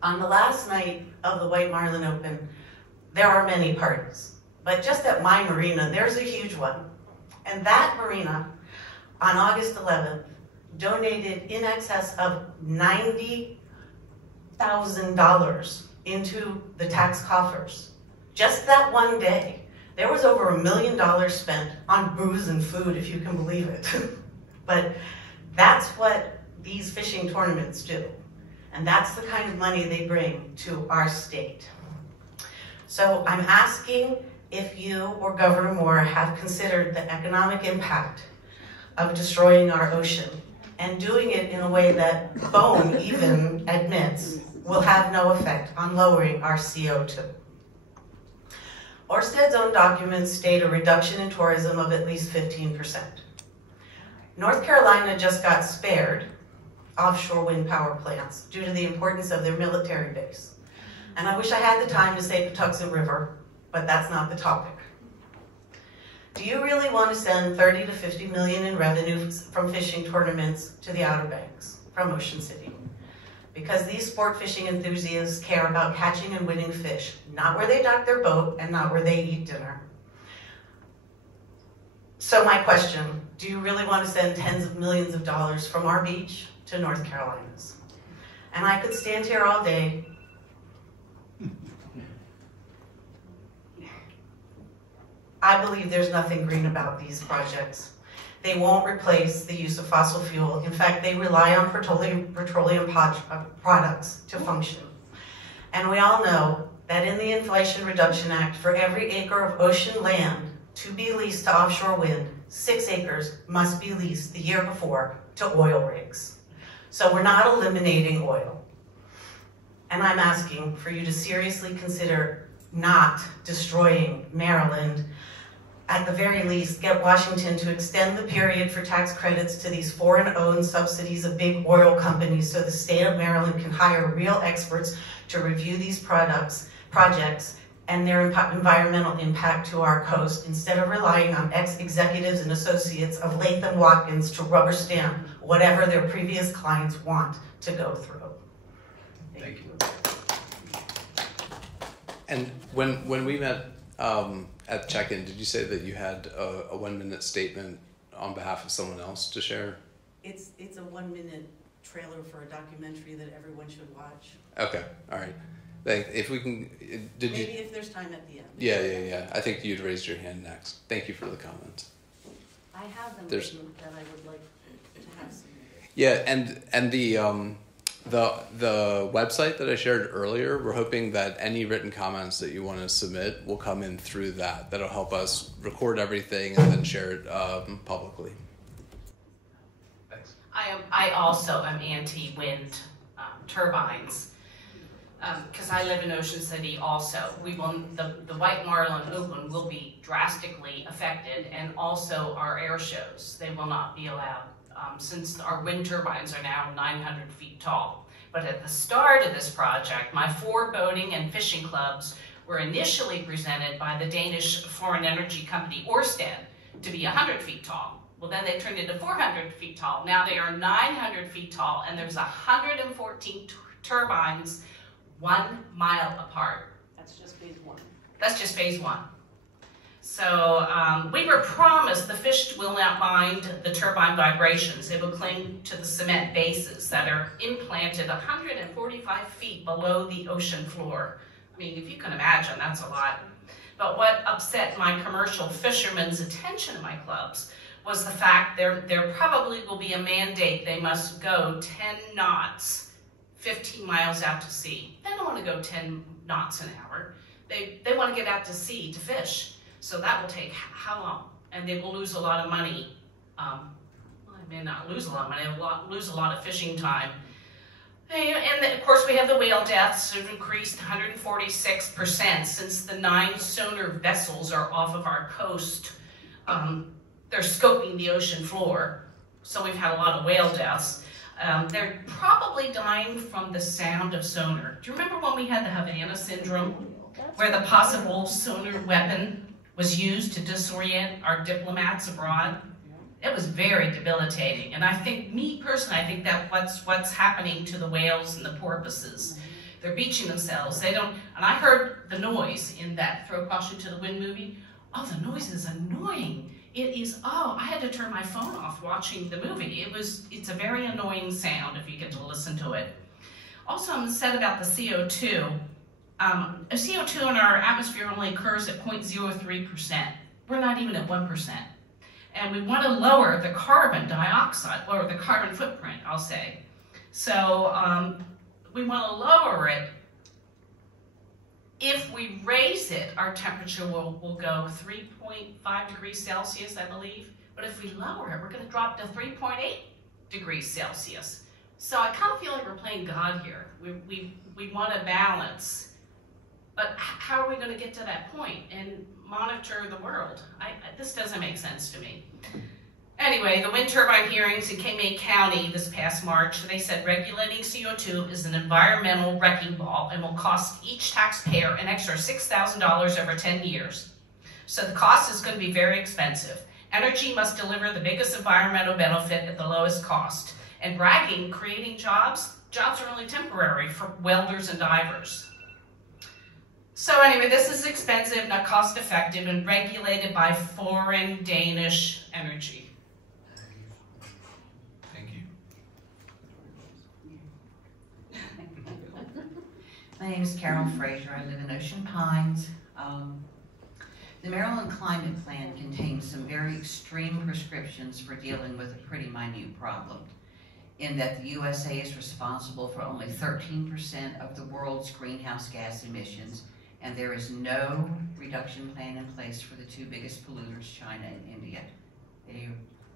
On the last night of the White Marlin Open, there are many parties, but just at my marina, there's a huge one. And that marina, on August 11th, donated in excess of $90,000 into the tax coffers. Just that one day, there was over $1 million spent on booze and food, if you can believe it. But that's what these fishing tournaments do. And that's the kind of money they bring to our state. So I'm asking if you or Governor Moore have considered the economic impact of destroying our ocean and doing it in a way that BOEM even admits will have no effect on lowering our CO2. Orsted's own documents state a reduction in tourism of at least 15%. North Carolina just got spared offshore wind power plants due to the importance of their military base. And I wish I had the time to say Patuxent River, but that's not the topic. Do you really want to send 30 to 50 million in revenue from fishing tournaments to the Outer Banks from Ocean City? Because these sport fishing enthusiasts care about catching and winning fish, not where they dock their boat and not where they eat dinner. So my question, do you really want to send tens of millions of dollars from our beach to North Carolina's? And I could stand here all day. I believe there's nothing green about these projects. They won't replace the use of fossil fuel. In fact, they rely on petroleum products to function. And we all know that in the Inflation Reduction Act, for every acre of ocean land to be leased to offshore wind, 6 acres must be leased the year before to oil rigs. So we're not eliminating oil. And I'm asking for you to seriously consider not destroying Maryland. At the very least, get Washington to extend the period for tax credits to these foreign-owned subsidies of big oil companies so the state of Maryland can hire real experts to review these projects and their environmental impact to our coast instead of relying on ex-executives and associates of Latham Watkins to rubber stamp whatever their previous clients want to go through. Thank you. And when we met at check-in, did you say that you had a 1-minute statement on behalf of someone else to share? It's a 1-minute trailer for a documentary that everyone should watch. Okay, all right. If we can, did Maybe you? if there's time at the end. Yeah. I think you'd raised your hand next. Thank you for the comments. I have them There's- written that I would like to have submitted. Yeah, and the website that I shared earlier, we're hoping that any written comments that you want to submit will come in through that. That'll help us record everything and then share it publicly. Thanks. I also am anti-wind turbines because I live in Ocean City also. The White Marlin Oakland will be drastically affected, and also our air shows. They will not be allowed since our wind turbines are now 900 feet tall. But at the start of this project, my 4 boating and fishing clubs were initially presented by the Danish foreign energy company Ørsted to be 100 feet tall. Well, then they turned into 400 feet tall. Now they are 900 feet tall, and there's 114 turbines 1 mile apart. That's just phase 1. That's just phase 1. So we were promised the fish will not mind the turbine vibrations. They will cling to the cement bases that are implanted 145 feet below the ocean floor. I mean, if you can imagine, that's a lot. But what upset my commercial fishermen's attention in my clubs was the fact there probably will be a mandate they must go 10 knots, 15 miles out to sea. They don't want to go 10 knots an hour. They want to get out to sea to fish. So that will take how long? And they will lose a lot of money. Well, they may not lose a lot of money, they will lose a lot of fishing time. And of course we have the whale deaths have increased 146% since the 9 sonar vessels are off of our coast. They're scoping the ocean floor. So we've had a lot of whale deaths. They're probably dying from the sound of sonar. Do you remember when we had the Havana syndrome, where the possible sonar weapon was used to disorient our diplomats abroad? It was very debilitating. And I think, me personally, I think that what's happening to the whales and the porpoises. They're beaching themselves. They don't, and I heard the noise in that Throw Caution to the Wind movie. Oh, the noise is annoying. It is, I had to turn my phone off watching the movie. It's a very annoying sound if you get to listen to it. Also, I'm said about the CO2. CO2 in our atmosphere only occurs at 0.03%. We're not even at 1%. And we want to lower the carbon dioxide, or the carbon footprint, I'll say. So we want to lower it. If we raise it, our temperature will go 3.5 degrees Celsius, I believe. But if we lower it, we're going to drop to 3.8 degrees Celsius. So I kind of feel like we're playing God here. We want a balance. But how are we going to get to that point and monitor the world? This doesn't make sense to me. Anyway, the wind turbine hearings in Calumet County this past March, they said regulating CO2 is an environmental wrecking ball and will cost each taxpayer an extra $6,000 over 10 years. So the cost is going to be very expensive. Energy must deliver the biggest environmental benefit at the lowest cost. And bragging, creating jobs are only temporary for welders and divers. So anyway, this is expensive, not cost effective, and regulated by foreign Danish energy. Thank you. My name is Carol Fraser. I live in Ocean Pines. The Maryland Climate Plan contains some very extreme prescriptions for dealing with a pretty minute problem, in that the USA is responsible for only 13% of the world's greenhouse gas emissions, and there is no reduction plan in place for the 2 biggest polluters, China and India. They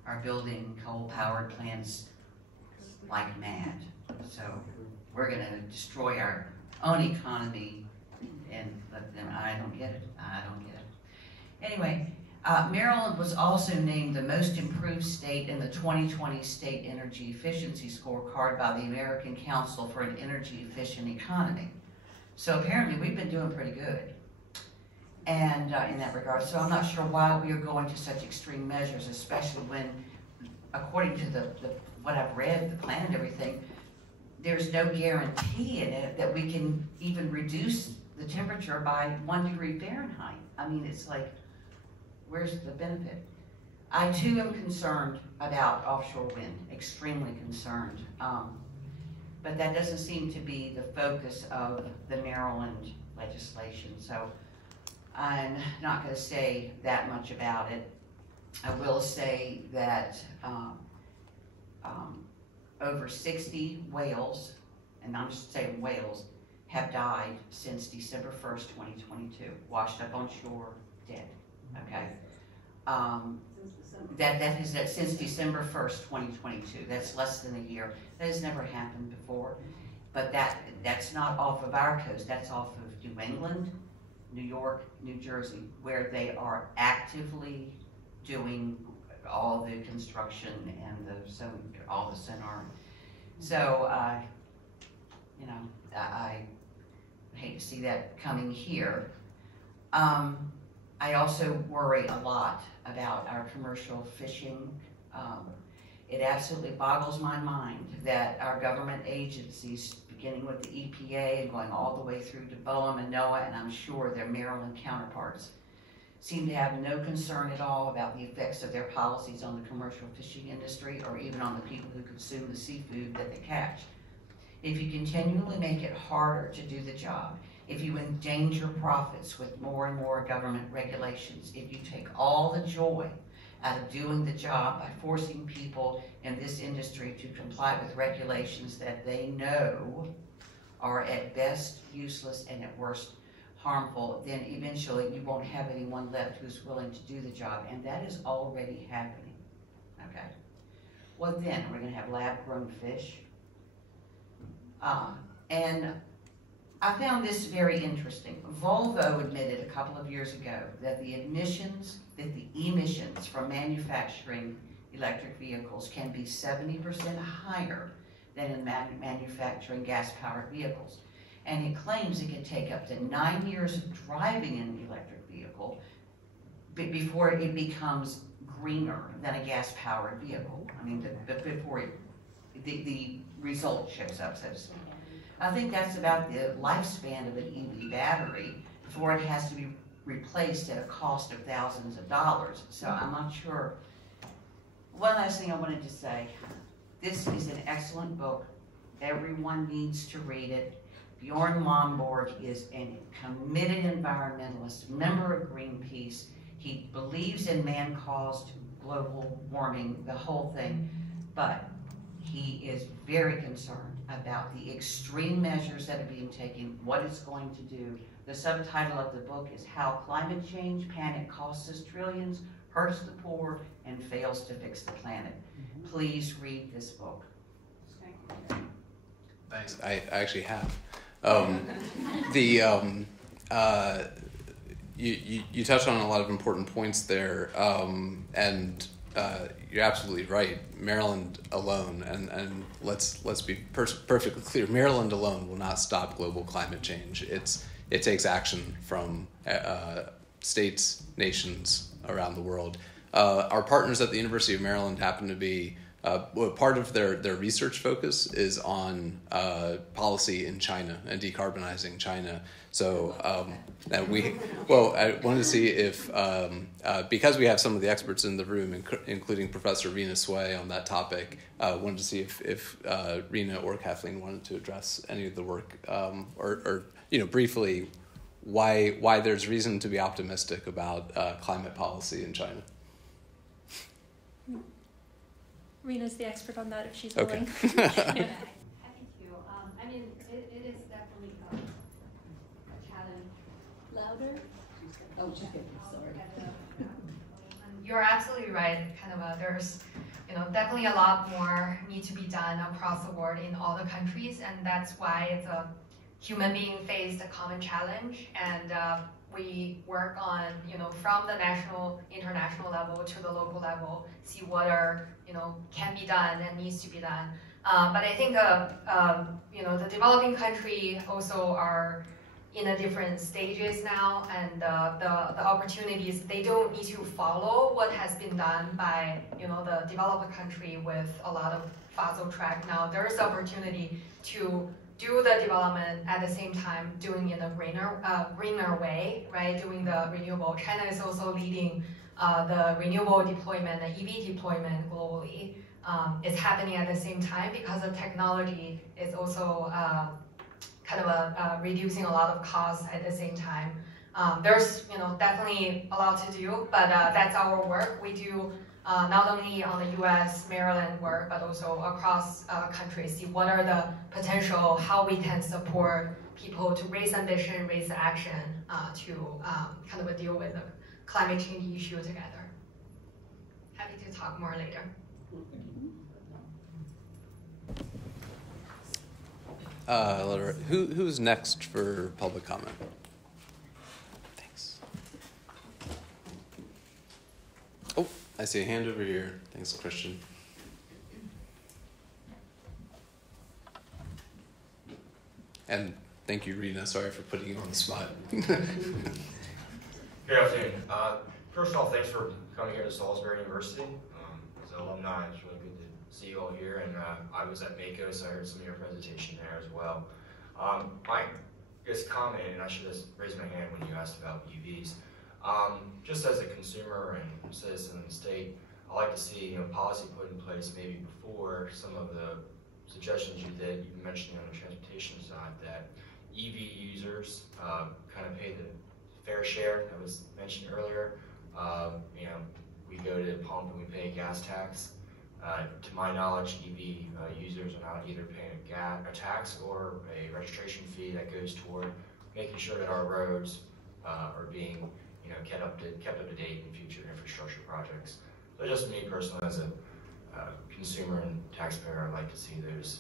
are building coal-powered plants like mad. So we're going to destroy our own economy and let them, I don't get it. Anyway, Maryland was also named the most improved state in the 2020 State Energy Efficiency Scorecard by the American Council for an Energy Efficient Economy. So apparently we've been doing pretty good and in that regard. So I'm not sure why we are going to such extreme measures, especially when, according to what I've read, the plan and everything, there's no guarantee in it that we can even reduce the temperature by 1 degree Fahrenheit. I mean, it's like, where's the benefit? I too am concerned about offshore wind, extremely concerned. but that doesn't seem to be the focus of the Maryland legislation. So I'm not going to say that much about it. I will say that over 60 whales, and I'm just saying whales, have died since December 1st, 2022, washed up on shore, dead, okay? That is since December 1st, 2022. That's less than a year. That has never happened before. But that's not off of our coast. That's off of New England, New York, New Jersey, where they are actively doing all the construction and all the sonar. So, you know, I hate to see that coming here. I also worry a lot about our commercial fishing. It absolutely boggles my mind that our government agencies, beginning with the EPA and going all the way through to BOEM and NOAA, and I'm sure their Maryland counterparts, seem to have no concern at all about the effects of their policies on the commercial fishing industry or even on the people who consume the seafood that they catch. If you continually make it harder to do the job, if you endanger profits with more and more government regulations, if you take all the joy out of doing the job by forcing people in this industry to comply with regulations that they know are at best useless and at worst harmful, then eventually you won't have anyone left who's willing to do the job, and that is already happening, okay? What then? We're gonna have lab-grown fish? And I found this very interesting. Volvo admitted a couple of years ago that the emissions from manufacturing electric vehicles can be 70% higher than in manufacturing gas-powered vehicles. And it claims it can take up to 9 years of driving an electric vehicle before it becomes greener than a gas-powered vehicle. I mean, before the result shows up, so to speak. I think that's about the lifespan of an EV battery before it has to be replaced at a cost of thousands of dollars. So I'm not sure. One last thing I wanted to say. This is an excellent book. Everyone needs to read it. Bjorn Lomborg is a committed environmentalist, member of Greenpeace. He believes in man-caused global warming, the whole thing, but he is very concerned about the extreme measures that are being taken, what it's going to do. The subtitle of the book is How Climate Change Panic Costs Us Trillions, Hurts the Poor, and Fails to Fix the Planet. Please read this book. Thanks. I actually have. You touched on a lot of important points there, and you're absolutely right. Maryland alone, and let's be perfectly clear, Maryland alone will not stop global climate change. It takes action from states, nations around the world. Our partners at the University of Maryland happen to be part of their research focus is on policy in China and decarbonizing China. So I wanted to see if, because we have some of the experts in the room, including Professor Rena Sway on that topic, wanted to see if Rena or Kathleen wanted to address any of the work, or briefly, why there's reason to be optimistic about climate policy in China. Rena's the expert on that if she's willing. Okay. Happy to. I mean, it is definitely a challenge. Louder? Oh, just kidding. Sorry. You're absolutely right. There's, definitely a lot more need to be done across the board in all the countries, and that's why it's a human being faced a common challenge, and we work on, from the national, international level to the local level, see what are, can be done and needs to be done. But I think, the developing country also are in a different stages now, and the opportunities, they don't need to follow what has been done by, the developed country with a lot of fossil track. Now there's opportunity to do the development at the same time doing in a greener way, right? Doing the renewable. China is also leading the renewable deployment, the EV deployment globally. is happening at the same time because the technology is also kind of reducing a lot of costs at the same time. There's definitely a lot to do, but that's our work. We do not only on the U.S., Maryland work, but also across countries. See what are the potential, how we can support people to raise ambition, raise action to kind of deal with the climate change issue together. Happy to talk more later. Who's next for public comment? Thanks. Oh, I see a hand over here. Thanks, Christian. And thank you, Rena. Sorry for putting you on the spot. Good afternoon. First off, thanks for coming here to Salisbury University. As an alumni, it's really good to see you all here. And I was at Mako, so I heard some of your presentation there as well. My comment, and I should have raised my hand when you asked about EVs. Just as a consumer and citizen in the state, I like to see policy put in place maybe before some of the suggestions you mentioned on the transportation side, that EV users kind of pay the fair share that was mentioned earlier. We go to the pump and we pay a gas tax. To my knowledge, EV users are not either paying a tax or a registration fee that goes toward making sure that our roads are being kept up to date in future infrastructure projects. So just me personally, as a consumer and taxpayer, I'd like to see those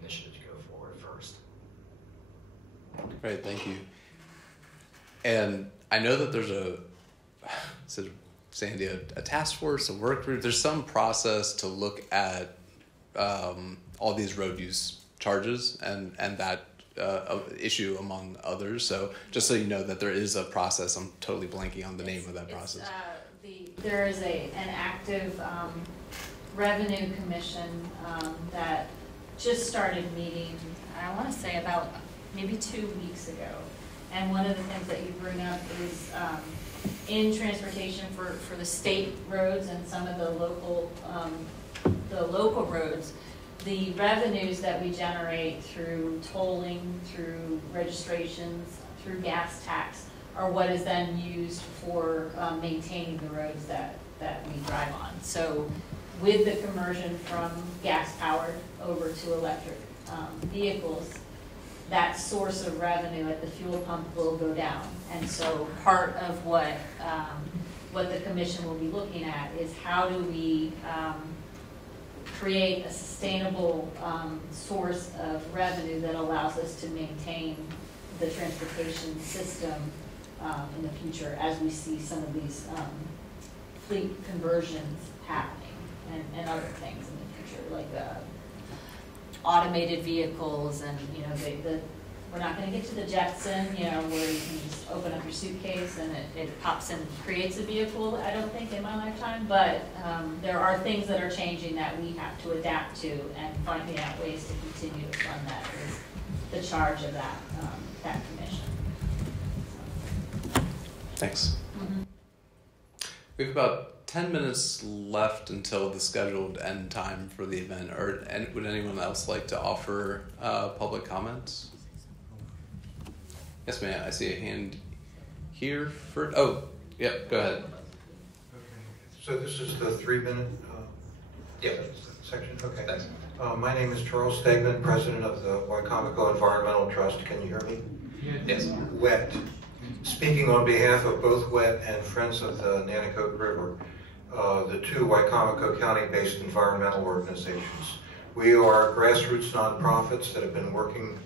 initiatives go forward first. Great, thank you. And I know that there's Sandy, a task force, a work group. There's some process to look at all these road use charges and that issue among others. So just so you know that there is a process. I'm totally blanking on the name of that process. There is an active revenue commission that just started meeting, I want to say about maybe 2 weeks ago. And one of the things that you bring up is in transportation for the state roads and some of the local roads, the revenues that we generate through tolling, through registrations, through gas tax, are what is then used for maintaining the roads that we drive on. So with the conversion from gas-powered over to electric vehicles, that source of revenue at the fuel pump will go down. And so part of what the commission will be looking at is how do we create a sustainable source of revenue that allows us to maintain the transportation system in the future as we see some of these fleet conversions happening and other things in the future, like automated vehicles and, we're not going to get to the Jetson, where you can just open up your suitcase and it pops and creates a vehicle, I don't think, in my lifetime. But there are things that are changing that we have to adapt to, and finding out ways to continue to fund that is the charge of that commission. Thanks. Mm-hmm. We have about 10 minutes left until the scheduled end time for the event. Would anyone else like to offer public comments? Yes, ma'am. I see a hand here. Oh, yep. Go ahead. Okay. So this is the 3-minute section. Okay. Thanks. My name is Charles Stegman, president of the Wycomico Environmental Trust. Can you hear me? Yes. WET. Speaking on behalf of both WET and Friends of the Nanticoke River, the two Wycomico County-based environmental organizations. We are grassroots nonprofits that have been working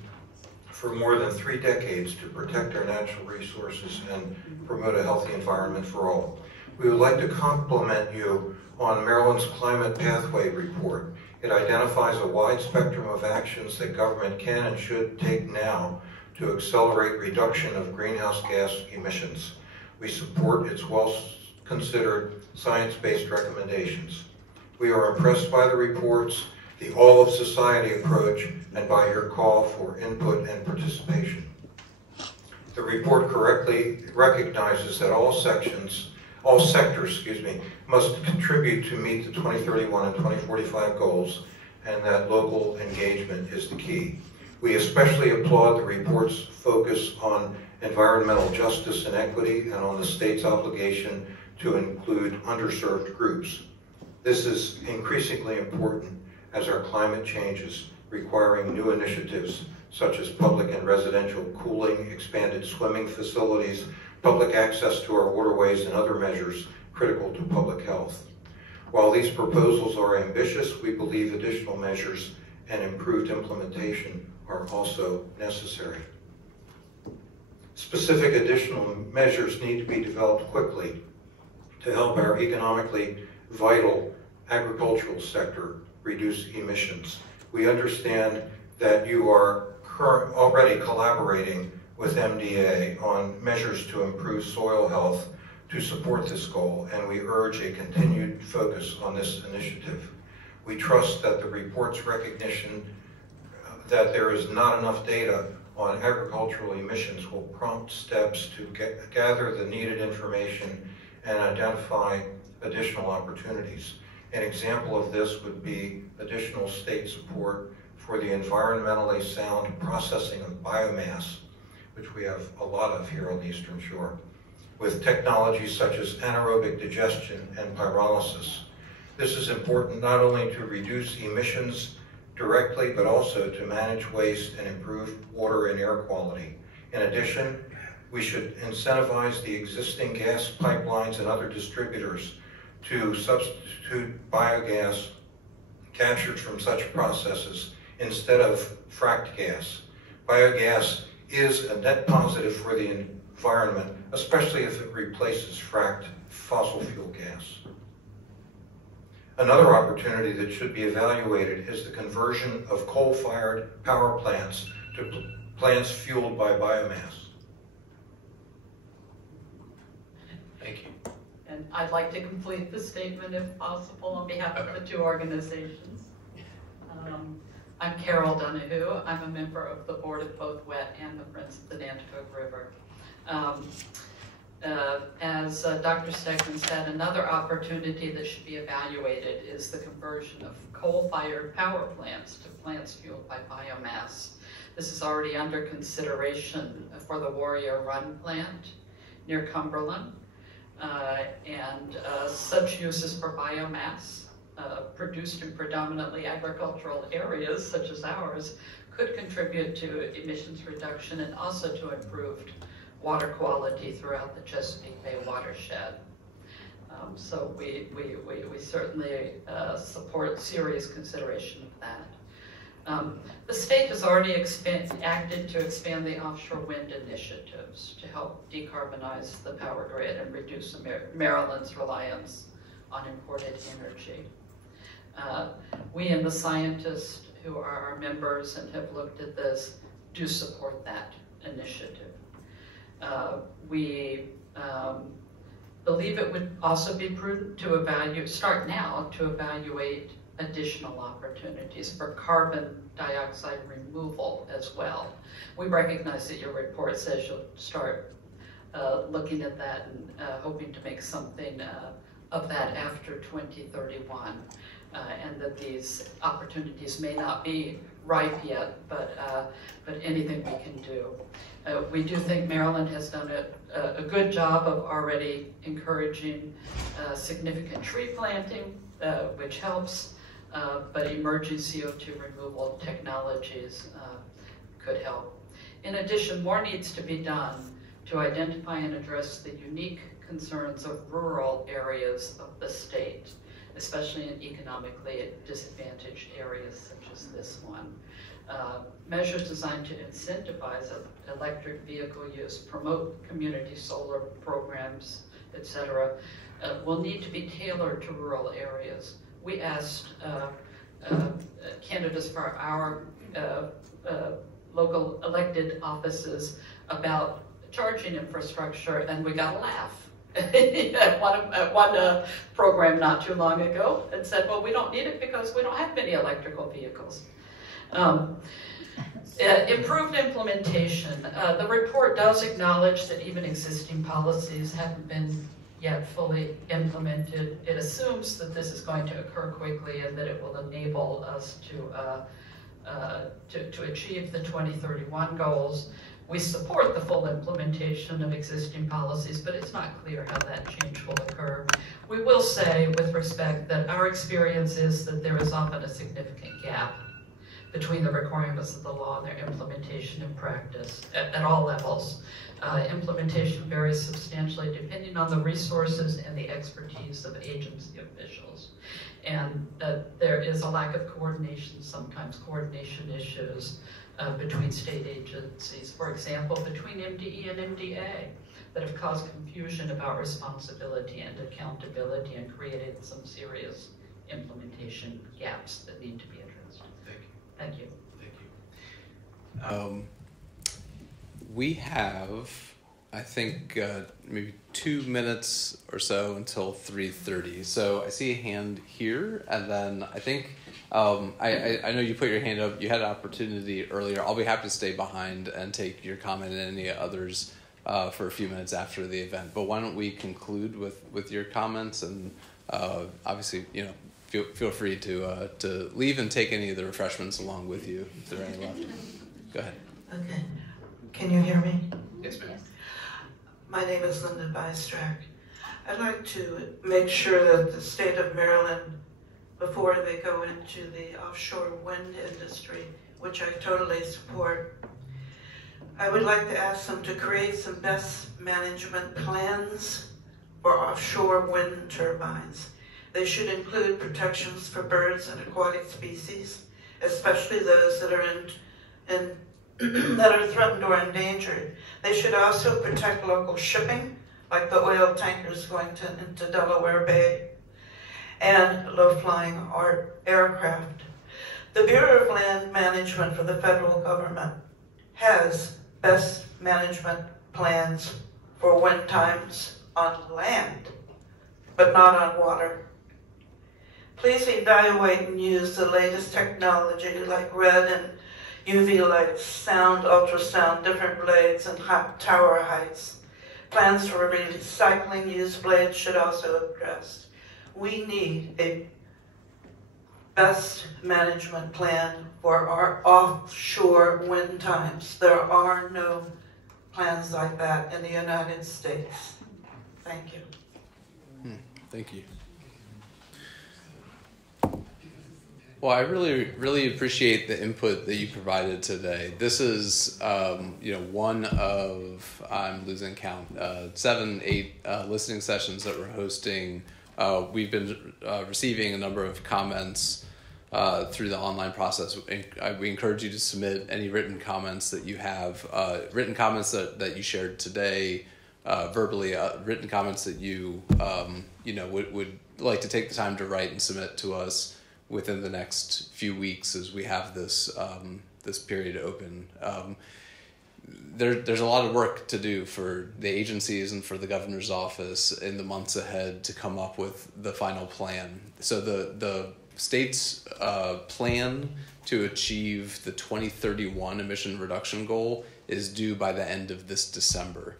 for more than 3 decades to protect our natural resources and promote a healthy environment for all. We would like to compliment you on Maryland's Climate Pathway Report. It identifies a wide spectrum of actions that government can and should take now to accelerate reduction of greenhouse gas emissions. We support its well-considered science-based recommendations. We are impressed by the reports, the all-of-society approach, and by your call for input and participation. The report correctly recognizes that all sections All sectors, must contribute to meet the 2031 and 2045 goals, and that local engagement is the key. We especially applaud the report's focus on environmental justice and equity and on the state's obligation to include underserved groups. This is increasingly important as our climate changes, requiring new initiatives such as public and residential cooling, expanded swimming facilities, public access to our waterways, and other measures critical to public health. While these proposals are ambitious, we believe additional measures and improved implementation are also necessary. Specific additional measures need to be developed quickly to help our economically vital agricultural sector reduce emissions. We understand that you are already collaborating with MDA on measures to improve soil health to support this goal, and we urge a continued focus on this initiative. We trust that the report's recognition that there is not enough data on agricultural emissions will prompt steps to gather the needed information and identify additional opportunities. An example of this would be additional state support for the environmentally sound processing of biomass, which we have a lot of here on the Eastern Shore, with technologies such as anaerobic digestion and pyrolysis. This is important not only to reduce emissions directly, but also to manage waste and improve water and air quality. In addition, we should incentivize the existing gas pipelines and other distributors to substitute biogas captured from such processes instead of fracked gas. Biogas is a net positive for the environment, especially if it replaces fracked fossil fuel gas. Another opportunity that should be evaluated is the conversion of coal-fired power plants to plants fueled by biomass. Thank you. And I'd like to complete the statement, if possible, on behalf of the two organizations. I'm Carol Donahue. I'm a member of the board of both WET and the Friends of the Nanticoke River. As Dr. Stegman said, another opportunity that should be evaluated is the conversion of coal-fired power plants to plants fueled by biomass. This is already under consideration for the Warrior Run plant near Cumberland. Such uses for biomass produced in predominantly agricultural areas such as ours could contribute to emissions reduction and also to improved water quality throughout the Chesapeake Bay watershed. So we certainly support serious consideration of that. The state has already acted to expand the offshore wind initiatives to help decarbonize the power grid and reduce Maryland's reliance on imported energy. We and the scientists who are our members and have looked at this do support that initiative. We believe it would also be prudent to start now to evaluate additional opportunities for carbon dioxide removal as well. We recognize that your report says you'll start looking at that and hoping to make something of that after 2031, and that these opportunities may not be ripe yet, but anything we can do. We do think Maryland has done a good job of already encouraging significant tree planting, which helps, but emerging CO2 removal technologies could help. In addition, more needs to be done to identify and address the unique concerns of rural areas of the state, especially in economically disadvantaged areas such as this one. Measures designed to incentivize electric vehicle use, promote community solar programs, etc., will need to be tailored to rural areas. We asked candidates for our local elected offices about charging infrastructure, and we got a laugh. At one program not too long ago, and said, well, we don't need it because we don't have many electrical vehicles. Improved implementation. The report does acknowledge that even existing policies haven't been yet fully implemented. It assumes that this is going to occur quickly and that it will enable us to achieve the 2031 goals. We support the full implementation of existing policies, but it's not clear how that change will occur. We will say, with respect, that our experience is that there is often a significant gap between the requirements of the law and their implementation in practice at all levels. Implementation varies substantially depending on the resources and the expertise of agency officials. And there is a lack of coordination, sometimes coordination issues between state agencies, for example, between MDE and MDA, that have caused confusion about responsibility and accountability and created some serious implementation gaps that need to be addressed. Thank you. We have, I think, maybe 2 minutes or so until 3:30. So I see a hand here, and then I think I know you put your hand up. You had an opportunity earlier. I'll be happy to stay behind and take your comment and any others for a few minutes after the event. But why don't we conclude with your comments, and obviously, feel free to leave and take any of the refreshments along with you if there are any left. Go ahead. Okay. Can you hear me? Yes, ma'am. My name is Linda Bystrak. I'd like to make sure that the state of Maryland, before they go into the offshore wind industry, which I totally support, I would like to ask them to create some best management plans for offshore wind turbines. They should include protections for birds and aquatic species, especially those that are that are threatened or endangered. They should also protect local shipping, like the oil tankers going into Delaware Bay, and low-flying aircraft. The Bureau of Land Management for the federal government has best management plans for wind times on land, but not on water. Please evaluate and use the latest technology like red and UV lights, sound, ultrasound, different blades, and tower heights. Plans for recycling used blades should also be addressed. We need a best management plan for our offshore wind times. There are no plans like that in the United States. Thank you. Thank you. Well, I really appreciate the input that you provided today. This is, one of, I'm losing count, 7, 8 listening sessions that we're hosting. We've been receiving a number of comments through the online process. We encourage you to submit any written comments that you have, written comments that you shared today, verbally, written comments that you, would like to take the time to write and submit to us within the next few weeks as we have this this period open. There's a lot of work to do for the agencies and for the governor's office in the months ahead to come up with the final plan. So the state's plan to achieve the 2031 emission reduction goal is due by the end of this December.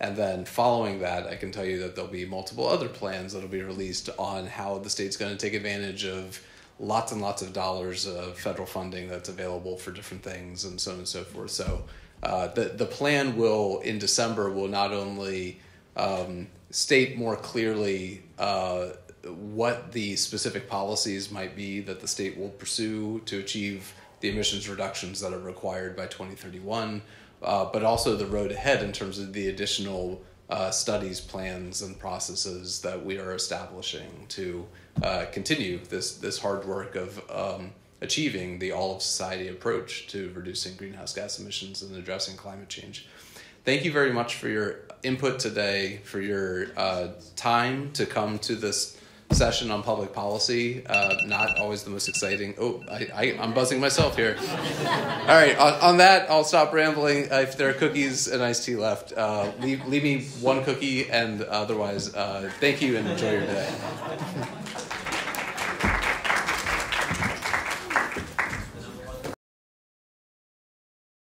And then following that, I can tell you that there'll be multiple other plans that'll be released on how the state's going to take advantage of lots and lots of dollars of federal funding that's available for different things and so on and so forth. So the plan in December will not only state more clearly what the specific policies might be that the state will pursue to achieve the emissions reductions that are required by 2031, but also the road ahead in terms of the additional studies, plans, and processes that we are establishing to continue this hard work of achieving the all-of-society approach to reducing greenhouse gas emissions and addressing climate change. Thank you very much for your input today, for your time to come to this session on public policy. Not always the most exciting. Oh, I'm buzzing myself here. All right, on that, I'll stop rambling. If there are cookies and iced tea left, leave me one cookie, and otherwise, thank you and enjoy your day.